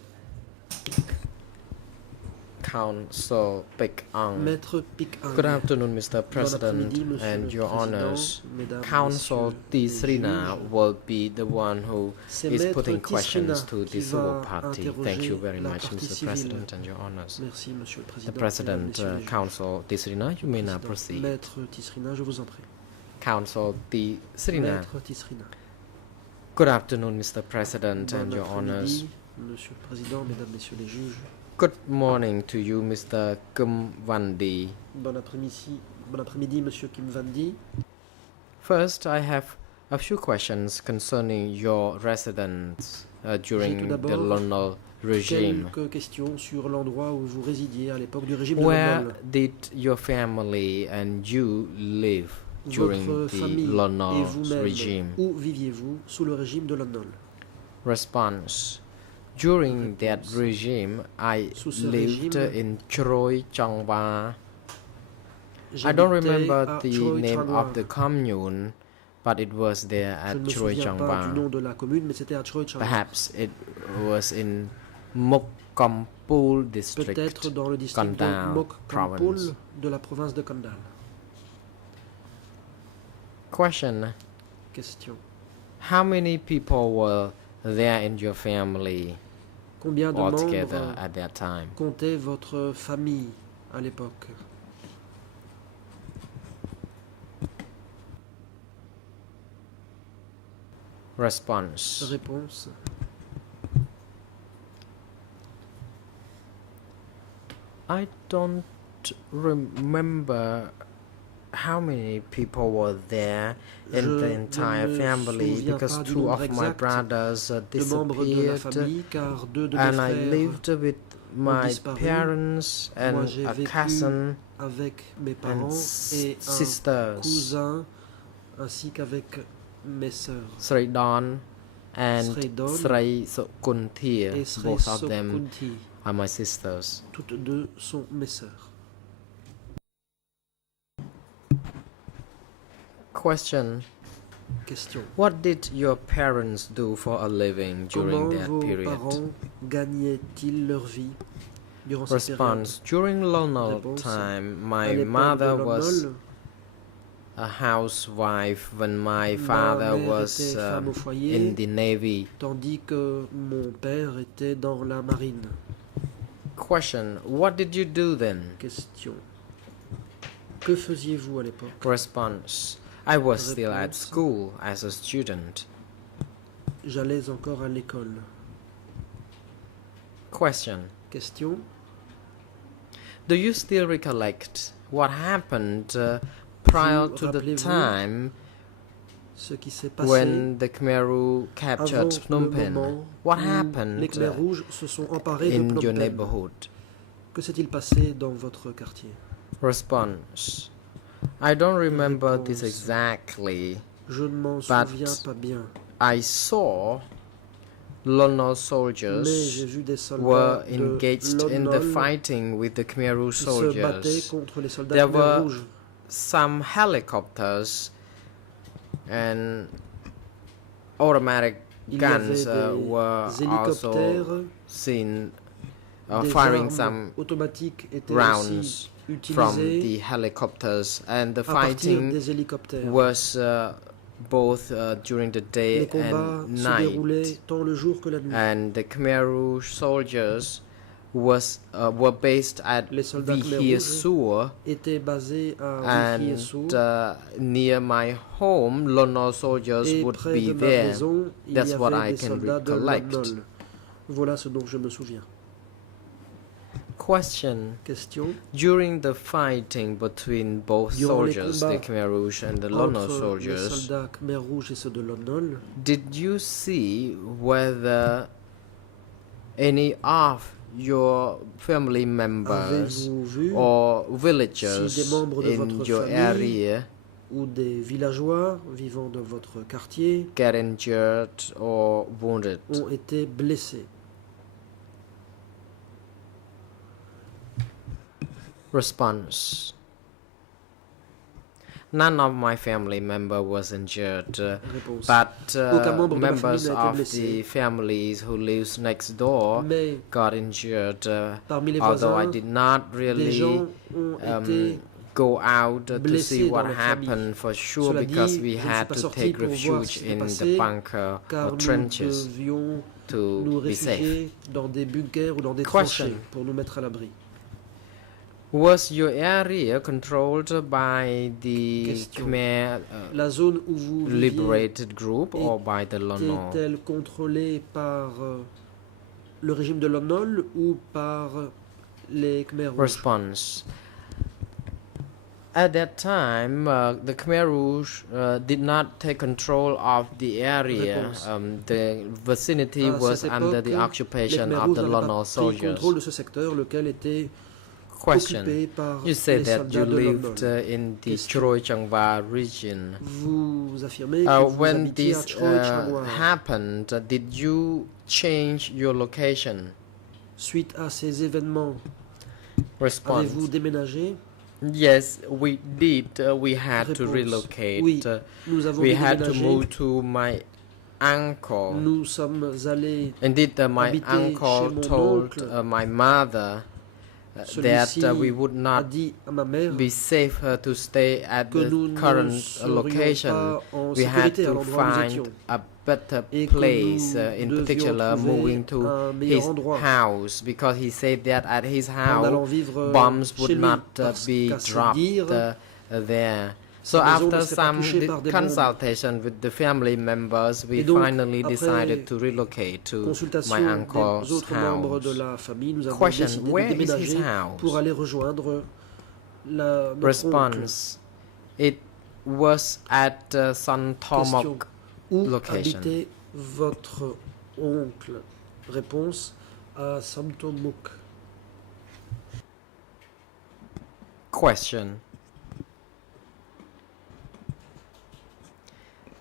Counsel Pick Ong. Maître Pic Ang. Good afternoon, Mr. President après-midi, Monsieur and le your Président, honors. Mesdames, Counsel Messieurs T. les Srina juges. will be the one who C'est is Maître putting T. questions Srina to qui the civil va party. Thank interroger you very la much, partie Mr. civile. President and your honors. Merci, Monsieur le The Président. President, Mesdames, Messieurs les juges. Counsel T. Srina, you may now Président. proceed. Maître Tisrina, je vous en prie. Counsel T. Srina. Maître Tisrina. Good afternoon, Mr. President and Bon your honors. après-midi, Monsieur le Président, Mesdames, Messieurs les juges. Good morning to you, Mr. Kum Van Di. Bon après-midi, Monsieur Kim Van Di. First, I have a few questions concerning your residence during tout the d'abord Lon regime. Quelques questions sur l'endroit où vous résidiez à l'époque du régime de Where Lon Nol. did your family and you live during Votre the famille et Lon vous-même, regime? où viviez-vous sous le régime de Lon Nol? Response: during that regime, I Sous ce lived régime, in Choi Changwa. I don't J'habitais remember à the Choi name Changwa. of the commune, but it was there Je at ne me Choi souviens pas du nom Changwa. de la commune, mais c'était à Choi Changwa. Perhaps it was in Mokkampul district, Peut-être dans le district Kandal de Mok Kampul province. de la province de Kandal. Question: Question. how many people were there in your family Combien de altogether membres at that time? comptait votre famille à l'époque? Response: Réponse. I don't remember how many people were there in Je the ne entire me family souviens because pas du two nombre of my exact brothers de membres de la disappeared, famille, car deux de mes and I frères lived with my disparu. parents Moi, and j'ai a vécu cousin avec mes and parents et un sisters, cousin, ainsi qu'avec mes sœurs. Sri Don and Sri Don Sri Sukunthia. Et Sri Both of them Sokunti, are my sisters. toutes deux sont mes sœurs. Question: Question. what did your parents do for a living during Comment that vos period? parents gagnaient-ils leur vie durant cette période? Response: during Lonol Réponse. time, À my l'époque mother de was Lon Nol, a housewife when my ma father mère was était femme au in foyer, the navy. tandis que mon père était dans la marine. Question: what did you do then? Question. Que faisiez-vous à l'époque? Response: I was still at Réponse. school as a student. J'allais encore à l'école. Question. Question. Do you still recollect what happened prior Vous to the rappelez-vous time Ce qui s'est passé when the Khmer Rouge captured avant Phnom le Penh? moment What où les happened Khmers rouges se sont emparés de in Phnom your Penh. neighborhood? Que s'est-il passé dans votre quartier? Response. I don't remember this Réponse. exactly. Je ne m'en But souviens pas bien, I saw Lono mais soldiers j'ai vu des soldats were de engaged in the Lon Nol fighting with the Khmer Rouge qui se battaient soldiers. contre les soldats There Khmer were rouges. some helicopters and automatic Il y guns avait des were also hélicoptères, seen des firing armes some automatiques étaient rounds aussi from utilisées the helicopters, and the à partir fighting des hélicoptères. was both during the Les day combats and se night. déroulaient tant le jour que la nuit. And the Khmer Rouge soldiers were based at Les soldats Khmer Vihir Rouges Sur, étaient basés à and Vihir-Sur, near my home, Lono soldiers et would près be de ma there. maison, il That's y what avait I des can soldats de Lon recollect. Nol. Voilà ce dont je me souviens. Question. Question. During the fighting between both Durant les soldiers, the combats Khmer Rouge and the Lono Entre les soldiers, soldats Khmer rouges et ceux de Lon Nol, did you see whether any of your family members avez-vous vu or si villagers des membres de in votre your famille area ou des villageois vivant dans votre quartier get injured or wounded? ont été blessés? Response. None of my family member was injured, Réponse. but Aucun membre de ma members famille n'a été of blessé. the families who lives next door Mais got injured. parmi les Although I voisins, did not des really gens ont été go out to blessés see dans what leur happened famille. for sure, Cela because dit, we je ne suis had pas to sorti take pour voir ce refuge qui s'est in the passé, bunker car or nous trenches devions to nous be safe. réfugier dans des bunkers ou dans des Question. tranchées pour nous mettre à l'abri. Was your area controlled by the Question. Khmer La zone où vous viviez Liberated Group or by the Lono? était-elle contrôlée par le régime de Lon Nol ou par les Khmer rouges? Response. At that time, the Khmer Rouge did not take control of the area. Réponse. The vicinity À was cette under époque, the les occupation Khmer of rouges the n'avaient Lono pas pris le soldiers. contrôle de ce secteur, lequel était Question. occupé par You said les that soldats you de Lon lived Nol. in the Question. Chroy Changwa region. Vous affirmez que vous When habitiez à this Chroy Changwa. happened, did you change your location? Suite à ces événements, Response. avez-vous déménagé? Yes, we did. We had to Réponse. relocate. Oui, nous avons We had to déménagé. move to my uncle. Nous sommes allés. Indeed, my habiter chez uncle mon told oncle. My mother that Celui-ci we would a not dit à ma mère be safe to stay at que nous the ne current serions location. pas en We had sécurité à to l'endroit où nous find étions a better et que place, nous in devions particular trouver moving to un meilleur his endroit house, because he said that at his en allant house vivre bombs chez would lui, not parce be qu'à se dropped dire, there. So sa maison ne after serait pas some touchée par des bombes. consultation with the family members, we Et donc, finally après decided to relocate to consultation my des uncle's autres membres de house. la famille, nous avons Question, décidé de where is his déménager house? pour aller rejoindre notre oncle. Response. It was at San Question. Tomok Où location. habitait votre oncle? Réponse à Samtomuk. Question.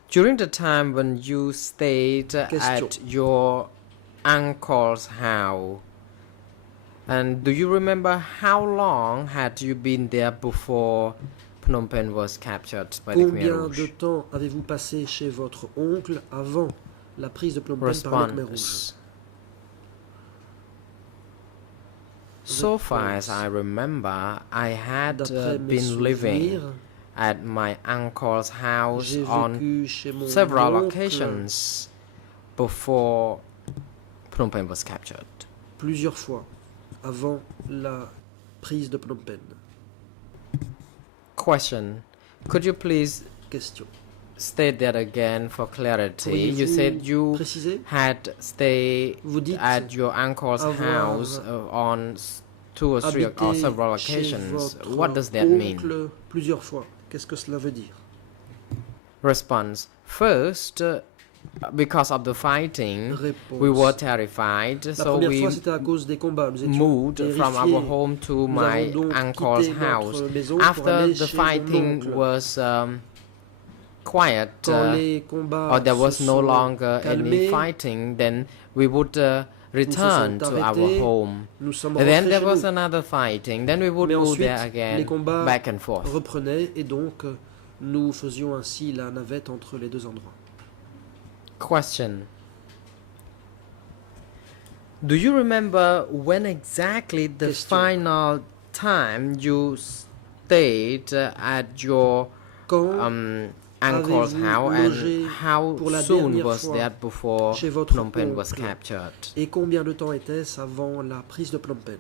During the time when you stayed Question. at your uncle's house, and do you remember how long had you been there before Phnom Penh was captured by the Khmer Combien de Rouge? temps avez-vous passé chez votre oncle avant la prise de Phnom Penh par les Khmer rouges? Response. So far as I remember, I had D'après mes been living souvenirs, at my uncle's house j'ai on vécu chez mon several oncle occasions before Phnom Penh was captured. plusieurs fois avant la prise de Phnom Penh. Question. Could you please Question. state that again for clarity. You Pourriez-vous said you préciser? had stayed Vous dites at your uncle's avoir house on 2 or 3 or several habité chez occasions. votre What does that mean? oncle plusieurs fois. Qu'est-ce que cela veut dire? Response. First, because of the fighting, Réponse. we were terrified, La so première we fois, c'était à cause des combats. Nous étions moved from our terrifiés. home to Nous my avons donc uncle's quitté house. notre maison pour After aller the chez mon fighting oncle. was quiet, Quand les combats or there was se no sont longer any calmés, fighting, then we would return to our arrêtés. home. nous sommes And then rentrés there chez was nous. another fighting, then we would Mais move ensuite, there les again, combats back and forth. reprenaient et donc nous faisions ainsi la navette entre les deux endroits. Question. Do you remember when exactly the Question. final time you stayed at your Quand uncle's avez-vous house, logé and how pour la soon dernière was fois that before chez votre Phnom Penh was oncle? captured? et combien de temps était-ce avant la prise de Phnom Penh?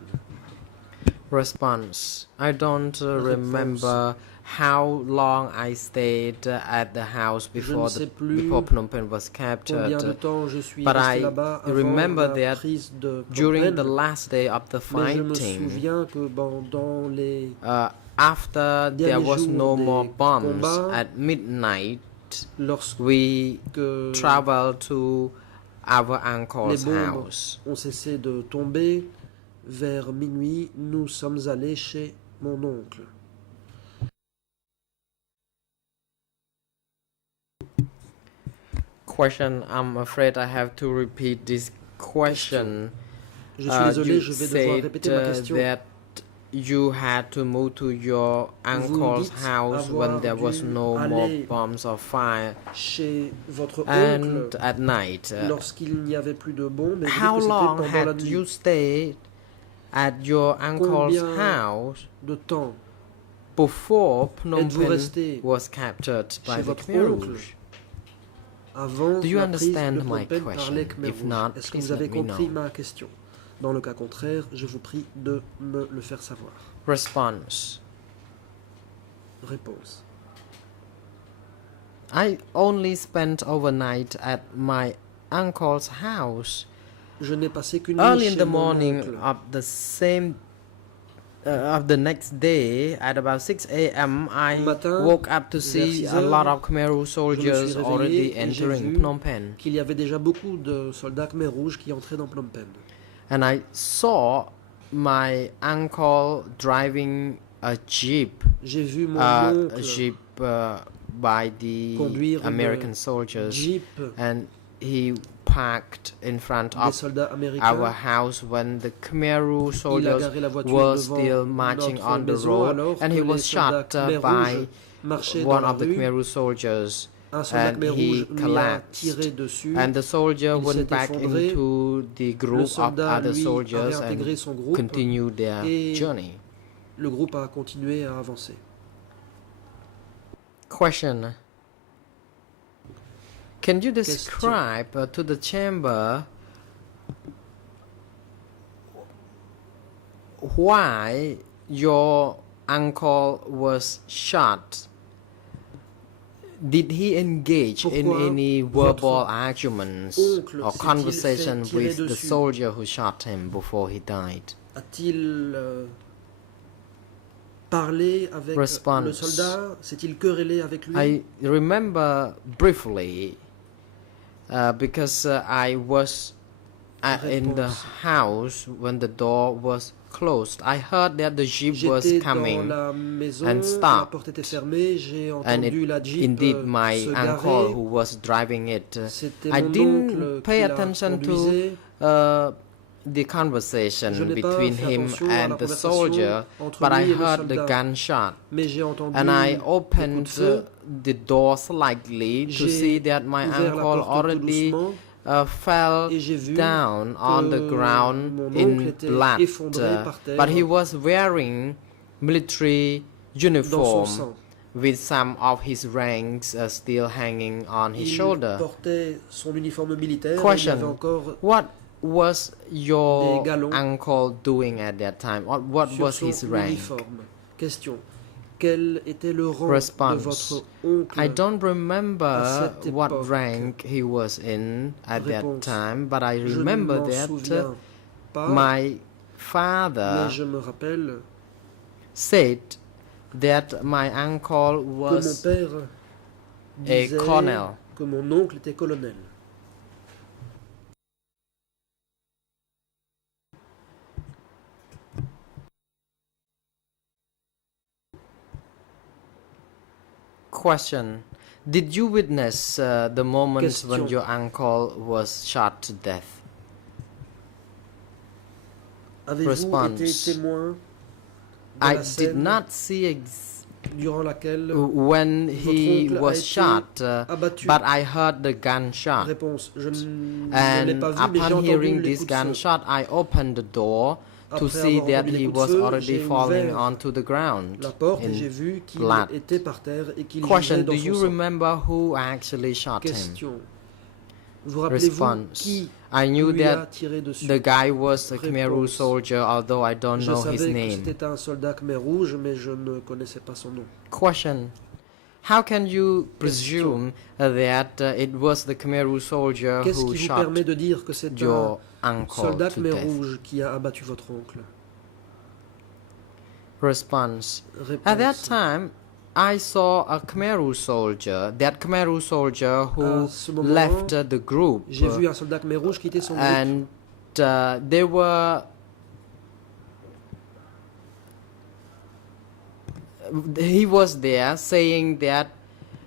Response. I don't Réponse. remember how long I stayed at the house Je before ne sais plus before Phnom Penh was Combien de captured. temps je suis But resté I là-bas avant remember la that prise de Phnom During Penh, the last day of the mais je me fighting, souviens que pendant les after there derniers was jours no more des bombs combats, at midnight, lorsque we les traveled to our uncle's bombes house. ont cessé de tomber, vers minuit, nous sommes allés chez mon oncle. Question. I'm afraid I have to repeat this question. Je suis désolé, You je vais devoir said répéter ma question. that you had to move to your uncle's dites house when avoir there was dû no more aller bombs or fire, Chez votre and oncle, at night. lorsqu'il n'y avait plus de bombes, et vous dites How que c'était long pendant la had nuit. you stayed at your uncle's Combien house de temps before Phnom êtes-vous Penh resté was captured by chez the votre Khmer oncle Rouge? avant Do you la prise de understand Phnom my Penh par question? les Khmer If Rouges? not, Est-ce que please vous avez let me compris know. ma question? Dans le cas contraire, je vous prie de me le faire savoir. Response. Réponse. I only spent overnight at my uncle's house. Je n'ai passé qu'une Early nuit in chez the mon morning oncle. of the same of the next day at about 6 a.m. I Matin, woke up to vers see 6 a lot heures, of Khmer Rouge soldiers réveillé already et j'ai entering vu Phnom Penh. Qu'il y avait déjà beaucoup de soldats Khmer Rouges qui entraient dans Phnom Penh. And I saw my uncle driving a jeep, J'ai vu mon a oncle jeep by the conduire American une soldiers, jeep and he parked in front des of soldats our américains. house when the Khmer Rouge Il a soldiers garé la voiture were devant still marching notre on the maison road, alors and que he les was soldats shot Khmer by Rouges marchaient dans one la of the rue. Khmer Rouge soldiers, Un soldat and Khmer he Rouge lui a collapsed. tiré dessus. And the soldier Il went s'est back effondré. into the Le group of soldat, other lui, a soldiers réintégré and son groupe. continued their et journey. Le groupe a continué à avancer. Question. Can you describe to the chamber why your uncle was shot? Did he engage in Pourquoi any votre verbal arguments oncle or s'est-il conversation fait tirer with the dessus? soldier who shot him before he died? A-t-il parlé avec Response. le soldat? S'est-il querellé avec lui? I remember briefly because I was in the Réponse. house when the door was closed. I heard that the jeep was J'étais dans coming, la maison, and la stopped. porte était fermée, j'ai and entendu la Jeep indeed my se uncle garer. who was driving it. C'était I mon didn't oncle pay qui la attention to conduisait. the conversation Je n'ai pas between fait him attention à la and the conversation soldier, entre but I lui et le heard the soldat. gunshot. Mais j'ai entendu And I des coups opened de feu. the door slightly to J'ai see that my ouvert la uncle porte tout already doucement fell et j'ai vu down on the que ground mon oncle in était blood, effondré par terre but he was wearing military dans son uniform sang. with some of his ranks still hanging on his Il shoulder. portait son uniforme militaire. Et il Question. avait encore What was your Des galons uncle doing at that time? What sur was son his rank? uniforme. Question. quel était le rang de Response. votre oncle? I don't remember cette what époque. rank he was in at that Réponse. time, but I Je ne remember m'en that souviens pas, my mais father je me rappelle said that my uncle que mon was père a disait colonel. que mon oncle était colonel. Question. Did you witness the moment when Question. your uncle was shot to death? Avez-vous Response. été témoin de I la did scène not see durant laquelle when he oncle a was été shot, abattu? but I heard the gunshot. Réponse. Je ne l'ai And pas vu, mais j'ai upon entendu hearing les this coups de feu. gunshot, I opened the door to Après see avoir that entendu les he coups de was feu, already j'ai falling ouvert onto the ground la porte et j'ai in vu qu'il blood. était par terre et qu'il Question. gisait Do dans son you sang. remember who actually shot him? Question. Vous rappelez-vous Response. qui I knew lui a that tiré dessus? the guy was a Khmer Rouge Réponse. soldier, although I don't Je know his savais que name. c'était un soldat Khmer Rouge, mais je ne connaissais pas son nom. Question. How can you presume that it was the Khmer Rouge soldier Qu'est-ce who qui vous shot permet de dire que c'est un your uncle soldat to Khmer death? Rouge qui a abattu votre oncle? Response. Réponse. At that time, I saw a Khmer Rouge soldier, that Khmer Rouge soldier who À ce moment, left the group, j'ai vu un soldat Khmer Rouge quitter son groupe. and they were. He was there saying that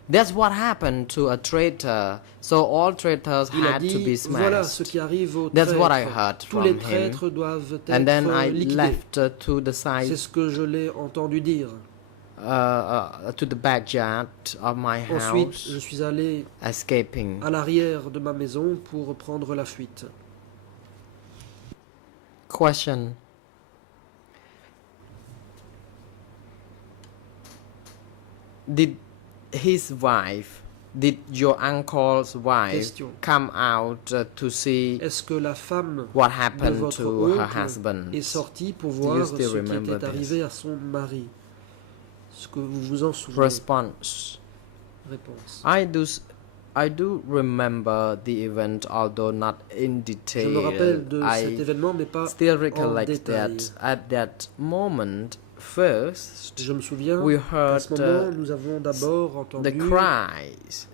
that's what happened to a traitor. So all traitors Il a had to be dit, voilà ce smashed. qui arrive aux That's what I traîtres. heard Tous from les him. traîtres doivent être And then I liquidés. left to the C'est side, ce que je l'ai entendu dire. to the backyard of my Ensuite, house, je suis allé escaping. à l'arrière de ma maison pour prendre la fuite. Question. Did your uncle's wife Question. come out to see Est-ce que la femme what de happened votre to her oncle husband? est sortie pour you voir still ce qui remember était this? arrivé à son mari? Est-ce que vous vous en souvenez? Response. Réponse. I do remember the event, although not in Je detail. me rappelle de cet I événement, mais pas still en recollect détail. that at that moment, first, Je me souviens we qu'à heard ce moment, nous avons d'abord the entendu cries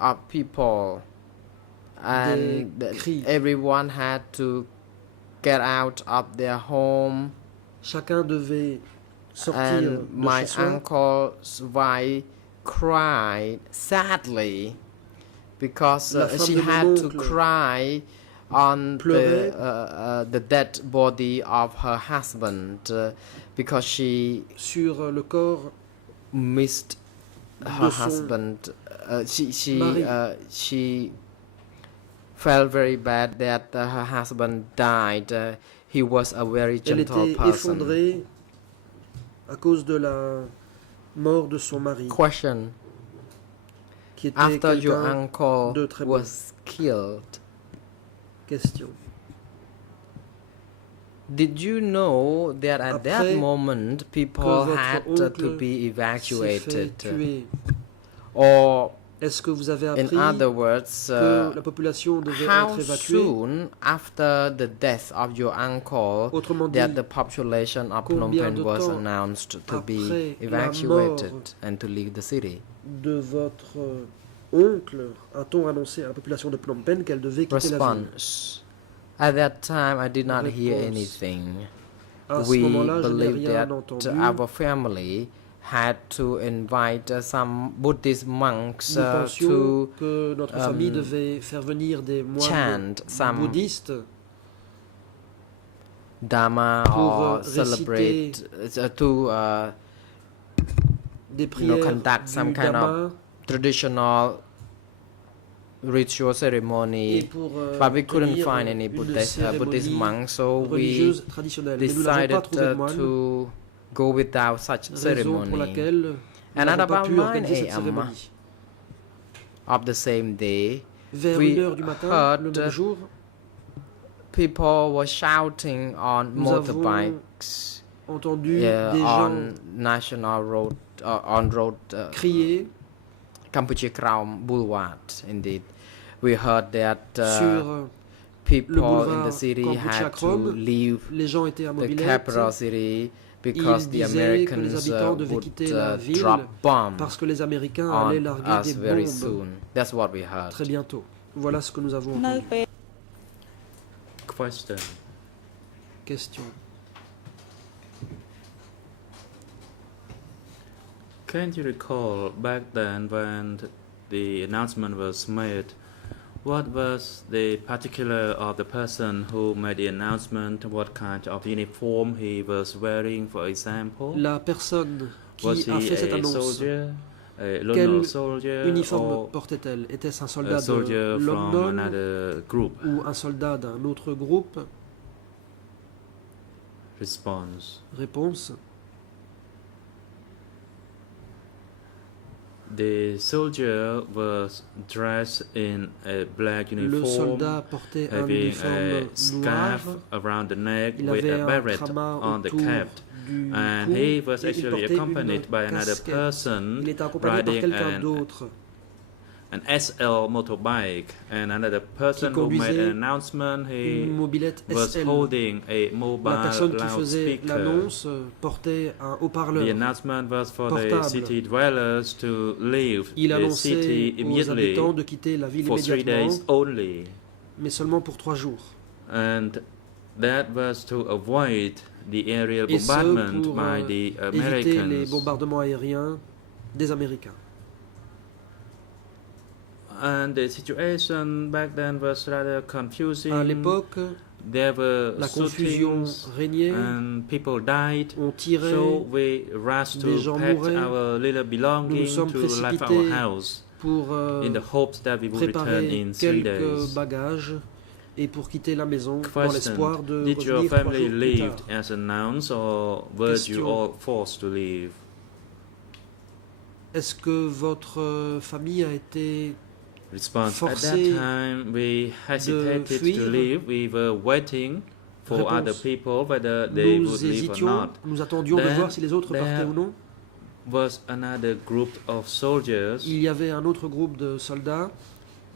of people, and Des cris. everyone had to get out of their home, chacun devait sortir and de my chez soi. uncle's wife cried sadly because La femme she de mon had to oncle cry on pleurait the dead body of her husband because she sur le corps missed her de son husband. mari. She felt very bad that her husband died. He was a very Elle gentle était person. effondrée à cause de la mort de son mari, Question. qui était After your quelqu'un uncle de très bon. was killed, Question. did you know that at that Après moment Que people votre had to oncle be s'est fait evacuated? tuer. Or, Est-ce que vous avez in appris other words, que la population devait how être évacuée? soon after the death of your uncle Autrement dit, that the population of Phnom combien Penh de was temps announced to be après la evacuated mort and to leave the city? de votre oncle a-t-on annoncé à la population de Phnom Penh qu'elle devait quitter la ville? Response. At that time, I did not hear Réponse. anything. À ce We moment-là, je n'ai believed rien that entendu. our family had to invite some Buddhist monks Nous pensions to que notre famille devait faire venir des moines chant some bouddhistes Dharma pour or celebrate to des prières conduct some du kind Dhamma of traditional ritual et ceremony, pour but we couldn't tenir find any une Buddhist cérémonie monks, so we religieuse traditionnelle. Mais nous n'avons decided pas trouvé de moine, to go without such raison pour ceremony. laquelle nous And at n'avons pas about pu 9 organiser cette a.m. cérémonie. of the same day, Vers we 1h du matin, heard le même jour, people were shouting on nous avons motorbikes entendu yeah, des gens on national road, on road crier Kampuchea Crown Boulevard. Indeed, we heard that sur people in boulevard the city Kampuchea had to Krom. leave Les gens étaient à the mobilette. capital city because Il the disait que les Americans habitants devaient would quitter la ville drop bombs parce que les Américains allaient on larguer us des very bombes soon. That's what we heard. très bientôt. Voilà ce que nous avons នៅ entendu. ពេល Question. Question. Can you recall back then when the announcement was made? What was the particular of the person who made the announcement? What kind of uniform he was wearing, for example? La personne Was qui a he fait cette a annonce, soldier, a quel local soldier, uniforme or portait-elle? Était-ce un a soldat soldier de from London another group? ou un soldat d'un autre groupe? Response. Réponse. The soldier was dressed in a black Le uniform, soldat portait un having uniforme a noir. scarf around the neck Il with avait a un beret tramas on the autour cap. du And cou he was et il actually portait accompanied une by another casquette. person Il était accompagné par riding quelqu'un d'autre an SL motorbike, and another person who made conduisait an announcement. He une mobilette was SL. holding a La mobile personne qui faisait loudspeaker. l'annonce portait un haut-parleur. The announcement was for portable. the city dwellers to leave Il the annonçait city aux immediately habitants de quitter la ville for 3 immédiatement, days only. mais seulement pour 3 jours. And that was to avoid the aerial Et ce bombardment pour by the éviter les Americans. bombardements aériens des Américains. And the situation back then was rather confusing. À l'époque, There were la confusion shootings régnait, and people died. on tirait, So we rushed des to gens pack mouraient. our little belongings sommes to leave our précipités house pour in the hopes that we would return préparer in 3 quelques days. bagages et pour quitter la maison dans Question. l'espoir de Did your revenir 3 family jours plus leave tard. as announced, or were you Question. all forced to leave? Est-ce que votre famille a été Response. At that Forcé time, we hesitated to fuir. leave. We were waiting for Réponse. other people whether they Nous would leave or hésitions, not. nous attendions de Then voir si les autres there partaient ou non. Was another group of soldiers. Il y avait un autre groupe de soldats.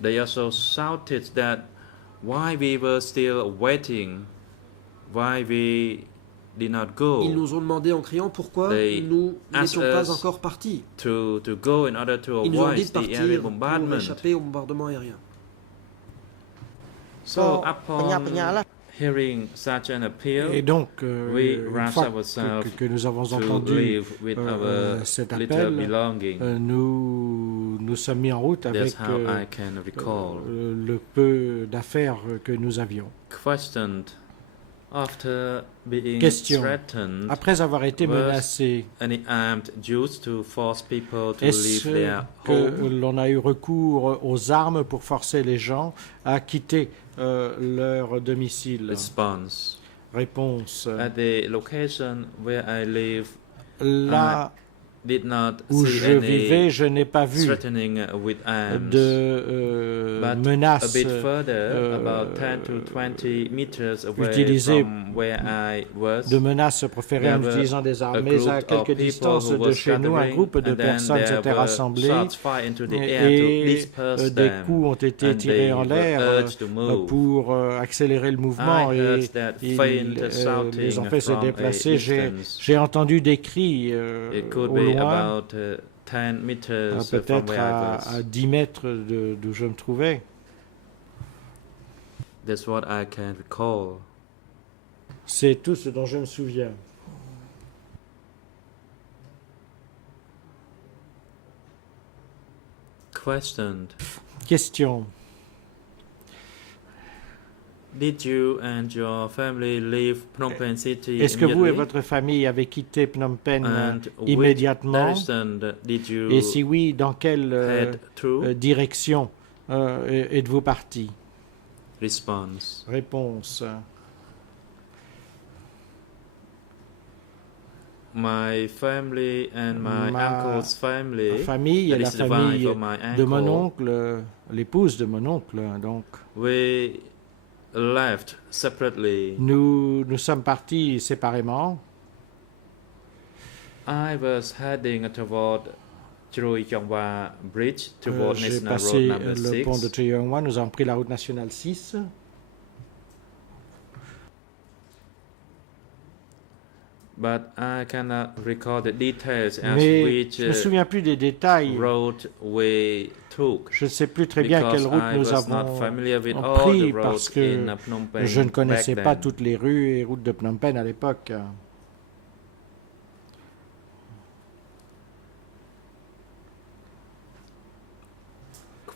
They also shouted that why we were still waiting, why we did not go Ils nous ont demandé en criant pourquoi They nous asked n'étions pas us encore partis. to go in order to Ils nous ont avoid dit de the aerial partir pour bombardment. échapper au bombardement aérien. So upon hearing such an appeal, Et donc, we une rushed fois ourselves que nous avons to entendu leave with our cet little appel, belonging. nous sommes mis en route avec That's how I can recall. le peu d'affaires que nous avions. Questioned. After being Question. threatened, Après avoir été was menacé, any armed used to force people to est-ce leave their que home? l'on a eu recours aux armes pour forcer les gens à quitter leur domicile? Response. Réponse. At the location where I live, Là did not où see je vivais, any je n'ai pas vu threatening with arms. de But a menaces bit further, about 10 to 20 meters away utilisées from where I was, de menaces proférées en there were utilisant des armes. a Mais group à of quelques people distances who de was chez nous, un gathering, groupe de and then personnes there s'était were rassemblé shots fired into the air to et disperse des them, coups ont été and tirés they en were l'air urged to move. pour accélérer le mouvement I et heard that faint shouting les ont fait se from a déplacer. distance. J'ai entendu des cris It could au be loin, about 10 meters from peut-être where I was. à 10 mètres d'où je me trouvais. That's what I can recall. C'est tout ce dont je me souviens. Questioned. Question. Did you and your family leave Phnom Penh City Est-ce que vous et immediately? votre famille avez quitté Phnom Penh And which immédiatement? direction did you Et si oui, dans quelle head through? direction êtes-vous parti? Response. Réponse. My family and my Ma uncle's family, La famille et that la is the wife famille of my de mon uncle, oncle, l'épouse de mon oncle, donc we left separately. nous sommes partis séparément I was heading toward Chrui Chongwa Bridge toward J'ai National Road passé number le pont de 6. Chiyongwa, nous avons pris la route nationale 6. But I cannot recall the details as Mais which je ne me souviens plus des détails. road we took. Je ne sais plus très bien Because quelle route I nous was not avons familiar with all pris the parce roads que in Phnom Penh je ne back connaissais pas then. toutes les rues et routes de Phnom Penh à l'époque.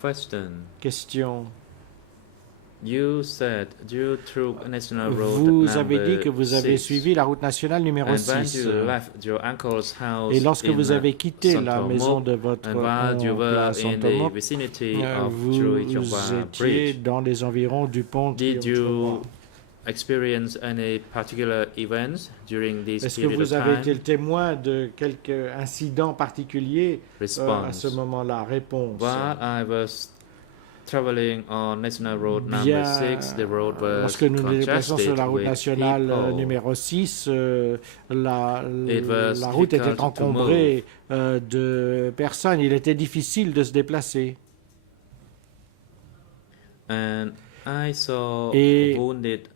Question. Question. You said you took National Road Vous avez dit number que vous avez 6. suivi la route nationale numéro And 6. when you left your uncle's house Et lorsque in vous avez quitté la Santomok, maison de votre and while you oncle were à in the Santomok, vicinity of Chrui vous Chongwa étiez Bridge, dans les environs du pont did Chiyongwa. you experience any particular events during this Est-ce que period of vous avez été time? le témoin de quelques incidents particuliers à Response. ce moment-là? Réponse. While I was traveling on National Road number Bien, 6, the road was lorsque nous nous déplaçons sur congested la route with nationale people. numéro 6, It was la route était difficult to encombrée de personnes. Il était difficile de se déplacer. And I saw Et wounded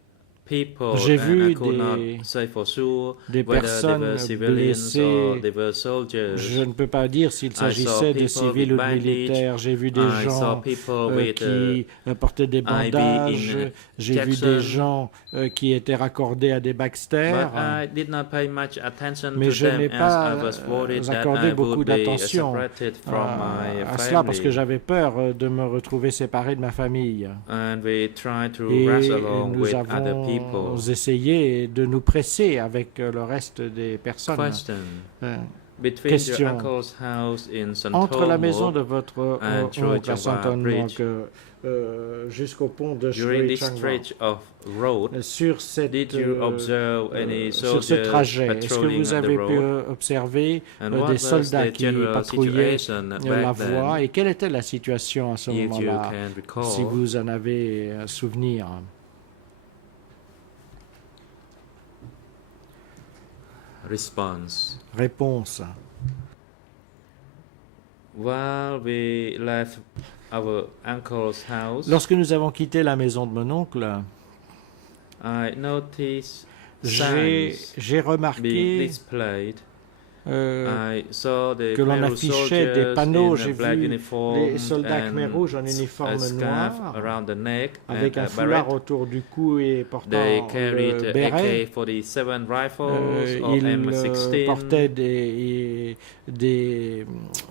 people, j'ai and vu I could not des say for sure des whether they personnes were civilians or blessées. they were soldiers. Je ne peux pas dire s'il saw s'agissait de people civils ou de with bandage. militaires. J'ai vu des I saw gens people with qui portaient des bandages. in J'ai vu Jackson. des gens qui étaient raccordés à des Baxter. But I did not pay much attention Mais to je n'ai them pas as I was worried that accordé I beaucoup would be d'attention separated from my à cela parce que family. j'avais peur de me retrouver séparé de ma famille. And we tried to Et rush along nous with other people. avons essayé de nous presser avec le reste des personnes. Question. Euh, Between Question. your uncle's house in Entre la maison Santomo de votre and oncle à Chongwa Santonmok Bridge, jusqu'au pont de during this Changwa, stretch of road, sur cette, did you observe any sur ce soldiers trajet, est-ce que patrolling vous on the avez pu road? observer And des what was soldats the qui general patrouillaient situation la back voie then, et quelle était la situation à ce if you moment-là, can recall? si vous en avez un souvenir? Response. Réponse. While we left our uncle's house, Lorsque nous avons quitté la maison de mon oncle, I noticed j'ai signs being remarqué displayed. euh, I saw the que l'on Khmer affichait des soldiers panneaux. in J'ai a black vu uniform les soldats khmer and rouges en a uniforme scarf noir around the neck avec and un a foulard beret. autour du cou et portant They le carried béret. AK-47 rifles or Ils M16. portaient des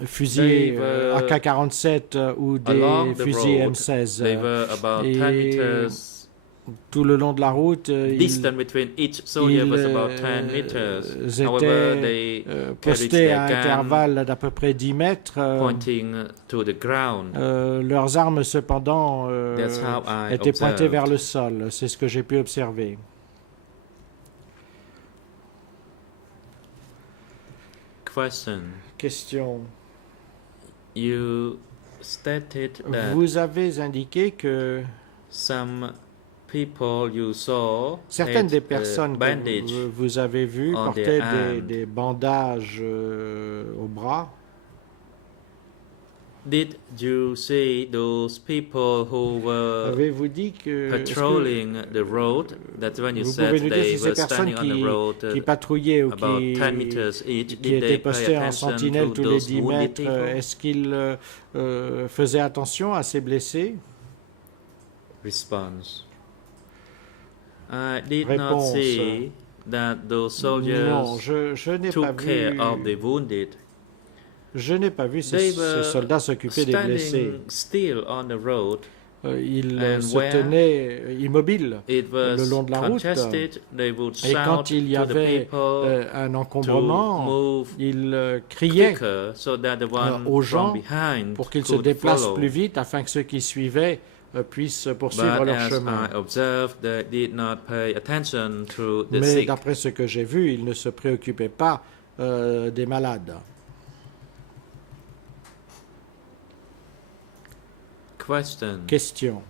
fusils They were AK-47 ou along des the fusils road. M16. They were about 10 Et meters. tout le long de la route, Distance between each soldier was about 10 meters. However, étaient they carried postés à their gun intervalles d'à peu près 10 mètres. pointing to the ground. Leurs armes, cependant, That's how I étaient pointées observed. vers le sol. C'est ce que j'ai pu observer. Question. Question. You stated that Vous avez indiqué que some people you saw certaines had des personnes que bandage vous avez vues on portaient their hand. des bandages au bras. Did you see those people who were Avez-vous dit que... est-ce que patrolling the road? That's when you vous said pouvez nous dire they si ces were personnes standing on the road qui patrouillaient ou about 10 qui meters each. qui Did étaient they pay postés en attention sentinelle to tous les those 10 wounded mètres, people? est-ce qu'ils faisaient attention à ces blessés? Response. I did Réponse. not see that those Non, soldiers je n'ai pas took care vu. of the wounded. Je n'ai pas vu They ces were soldats s'occuper des blessés. standing still on the road. Ils And se where tenaient immobiles It was le long de la route. congested. They would Et quand shout il y to the avait people un to encombrement, move ils criaient quicker so that the one aux gens from behind pour qu'ils se could déplacent follow. plus vite afin que ceux qui suivaient puissent poursuivre But leur as chemin. I observed, they did not pay attention to the Mais sick. d'après ce que j'ai vu, ils ne se préoccupaient pas des malades. Question. Question.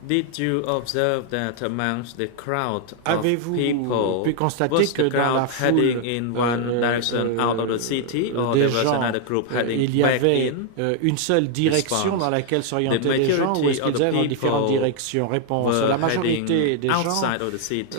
Did you observe that amongst the crowd of Avez-vous people, pu constater was que the dans la crowd heading foule in one direction out of the city, or there des was gens, another group heading il y back avait in? une seule direction Response. dans laquelle s'orientaient The les gens, ou est-ce majority of qu'ils the allaient dans différentes people directions? Réponse. Were La majorité heading des gens outside of the city,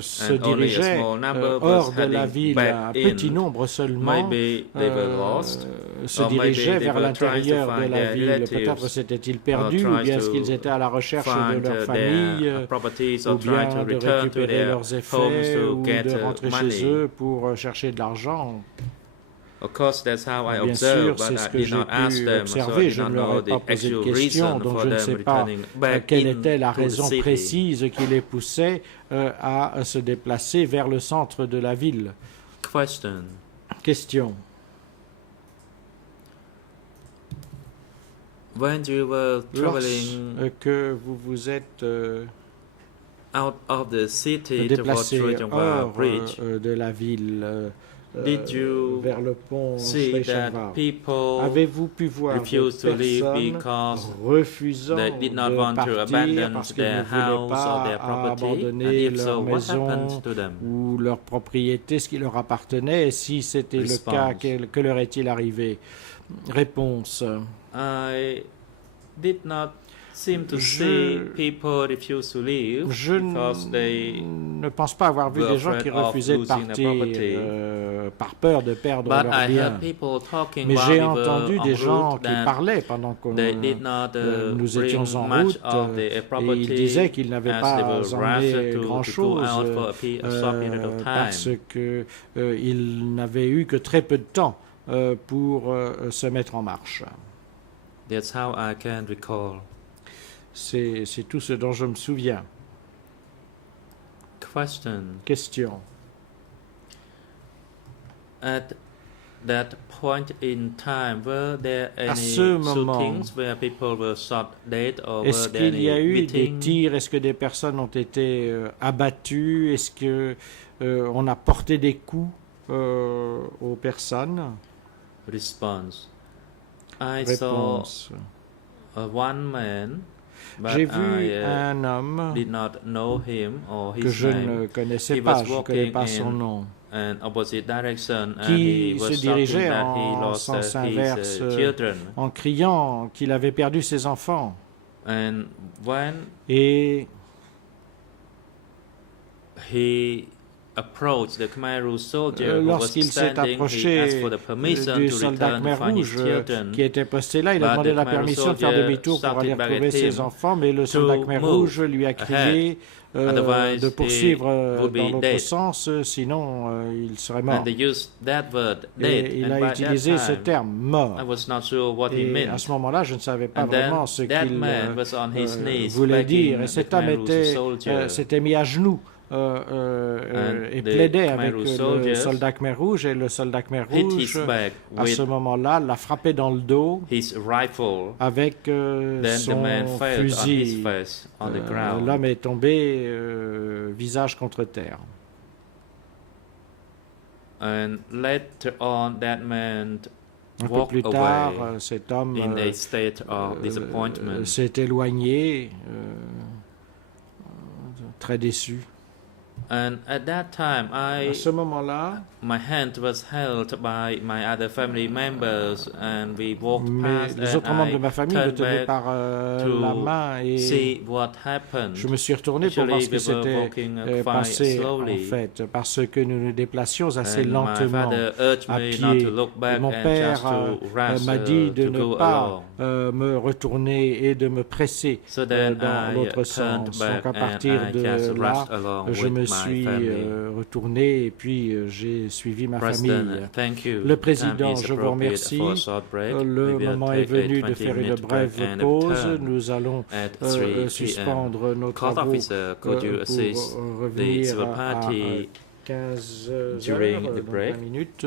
se and only a dirigeaient small number hors was de la heading ville, un back petit in. nombre seulement Maybe they were lost, se or maybe dirigeaient they vers were trying to l'intérieur de find la their ville. relatives, Peut-être s'étaient-ils perdus, ou trying bien est-ce to qu'ils étaient à la recherche de find leur famille, their properties, ou or trying bien to de return to récupérer their leurs homes effets, to ou get de rentrer chez money. eux pour chercher de l'argent. Of course, that's how I Bien observed, sûr, but c'est ce I que did j'ai not ask pu them, so I observer. did Je not ne leur know ai the pas posé de actual questions, reason donc for je ne them sais pas returning back quelle était la into the raison city. précise qui les poussait à se déplacer vers le centre de la ville. Question. Question. When you were traveling Lorsque vous vous êtes out of the city towards déplacé Srichangwa hors Bridge, de la ville did you vers le pont see that Srichangwa, people avez-vous pu voir refused to des leave personnes because refusant they did not de want to partir abandon parce qu'ils ne their voulaient house or their pas property? And abandonner if so, leur what maison happened to them? ou leur propriété, ce qui leur appartenait, et si c'était le Response. cas, que leur est-il arrivé? Réponse. I did not seem to Je- see people refuse to leave Je because they ne pense pas avoir vu were des gens qui afraid of refusaient de losing their partir property. par peur de perdre But leurs I biens. heard people talking Mais while j'ai we were entendu en des gens route qui that parlaient pendant que they did not nous étions bring en much route of their et property ils disaient qu'ils n'avaient as pas they were emmené rushed to go grand-chose out for a short period of parce time. qu'ils n'avaient eu que très peu de temps pour se mettre en marche. That's how I can recall. C'est tout ce dont je me souviens. Question. Question. At that point in time, were there any ce moment, shootings where people were shot dead, or Est-ce were there qu'il y a any eu des beating? tirs? Est-ce que des personnes ont été abattues? Est-ce que on a porté des coups aux personnes? Response. I Réponse. saw one man, but J'ai vu I un homme did not know him or que his je name, ne connaissais He pas, was je ne connais walking pas son in nom, an opposite direction, and qui he was se shouting dirigeait that he en lost sens his inverse children. en criant qu'il avait perdu ses enfants. And when Et he approached the Khmer Rouge soldier who was lorsqu'il s'est standing, he approché asked for the permission du to soldat return to Khmer find his Rouge children. qui était posté là, il a But demandé the la Khmer permission de faire soldier demi-tour pour aller shouted back retrouver at ses him enfants, mais le soldat to Khmer move Rouge lui a crié Otherwise, de he poursuivre would be dans l'autre dead. sens, sinon il serait mort. And they used that word, dead. Et il And a by utilisé that ce time, terme, mort. I was not sure what he Et à meant. ce moment-là, je ne savais pas And then vraiment ce that qu'il man was on his knees voulait dire. begging Et cet the homme Khmer Rouge soldier. s'était mis à genoux et the plaidait Khmer avec Rouge le soldiers soldat Khmer Rouge. Et le soldat Khmer hit Rouge, his back à ce with moment-là, l'a frappé dans le dos his rifle. avec Then the son man fell on his fusil. face on the ground. L'homme est tombé visage contre terre. And later on, that man Un peu walked plus tard, away cet homme in a state of disappointment. s'est éloigné, très déçu. And at that time, À ce moment-là, my hand was held by my other family members, and we walked past, les autres membres de ma and I famille me turned tenaient back par to la main et see what happened. je me suis retourné pour voir ce qui Actually, we were s'était walking quite passé en slowly. fait, parce que nous nous déplacions assez And my lentement father urged à me pied. not to look Et back mon and père just to rush m'a dit de to ne go pas along. me retourner et de me presser So then dans I l'autre turned sens. back Donc à and partir I just de là, rushed along je with me my suis family. retourné et puis j'ai suivi ma famille. President, thank you. Le Time président, is je vous appropriate remercie. for a short break. Le We will moment est take a venu de 20 faire une minute brève break and pause. return Nous allons at 3 p.m. suspendre nos Court travaux officer, could you assist pour the revenir civil à party 15 during heures, the donc break 20 minutes.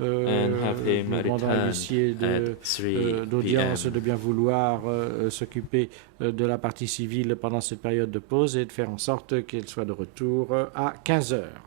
and have him Nous demandons à return l'huissier at 3 d'audience p.m. de bien vouloir s'occuper de la partie civile pendant cette période de pause et de faire en sorte qu'elle soit de retour à 15 heures.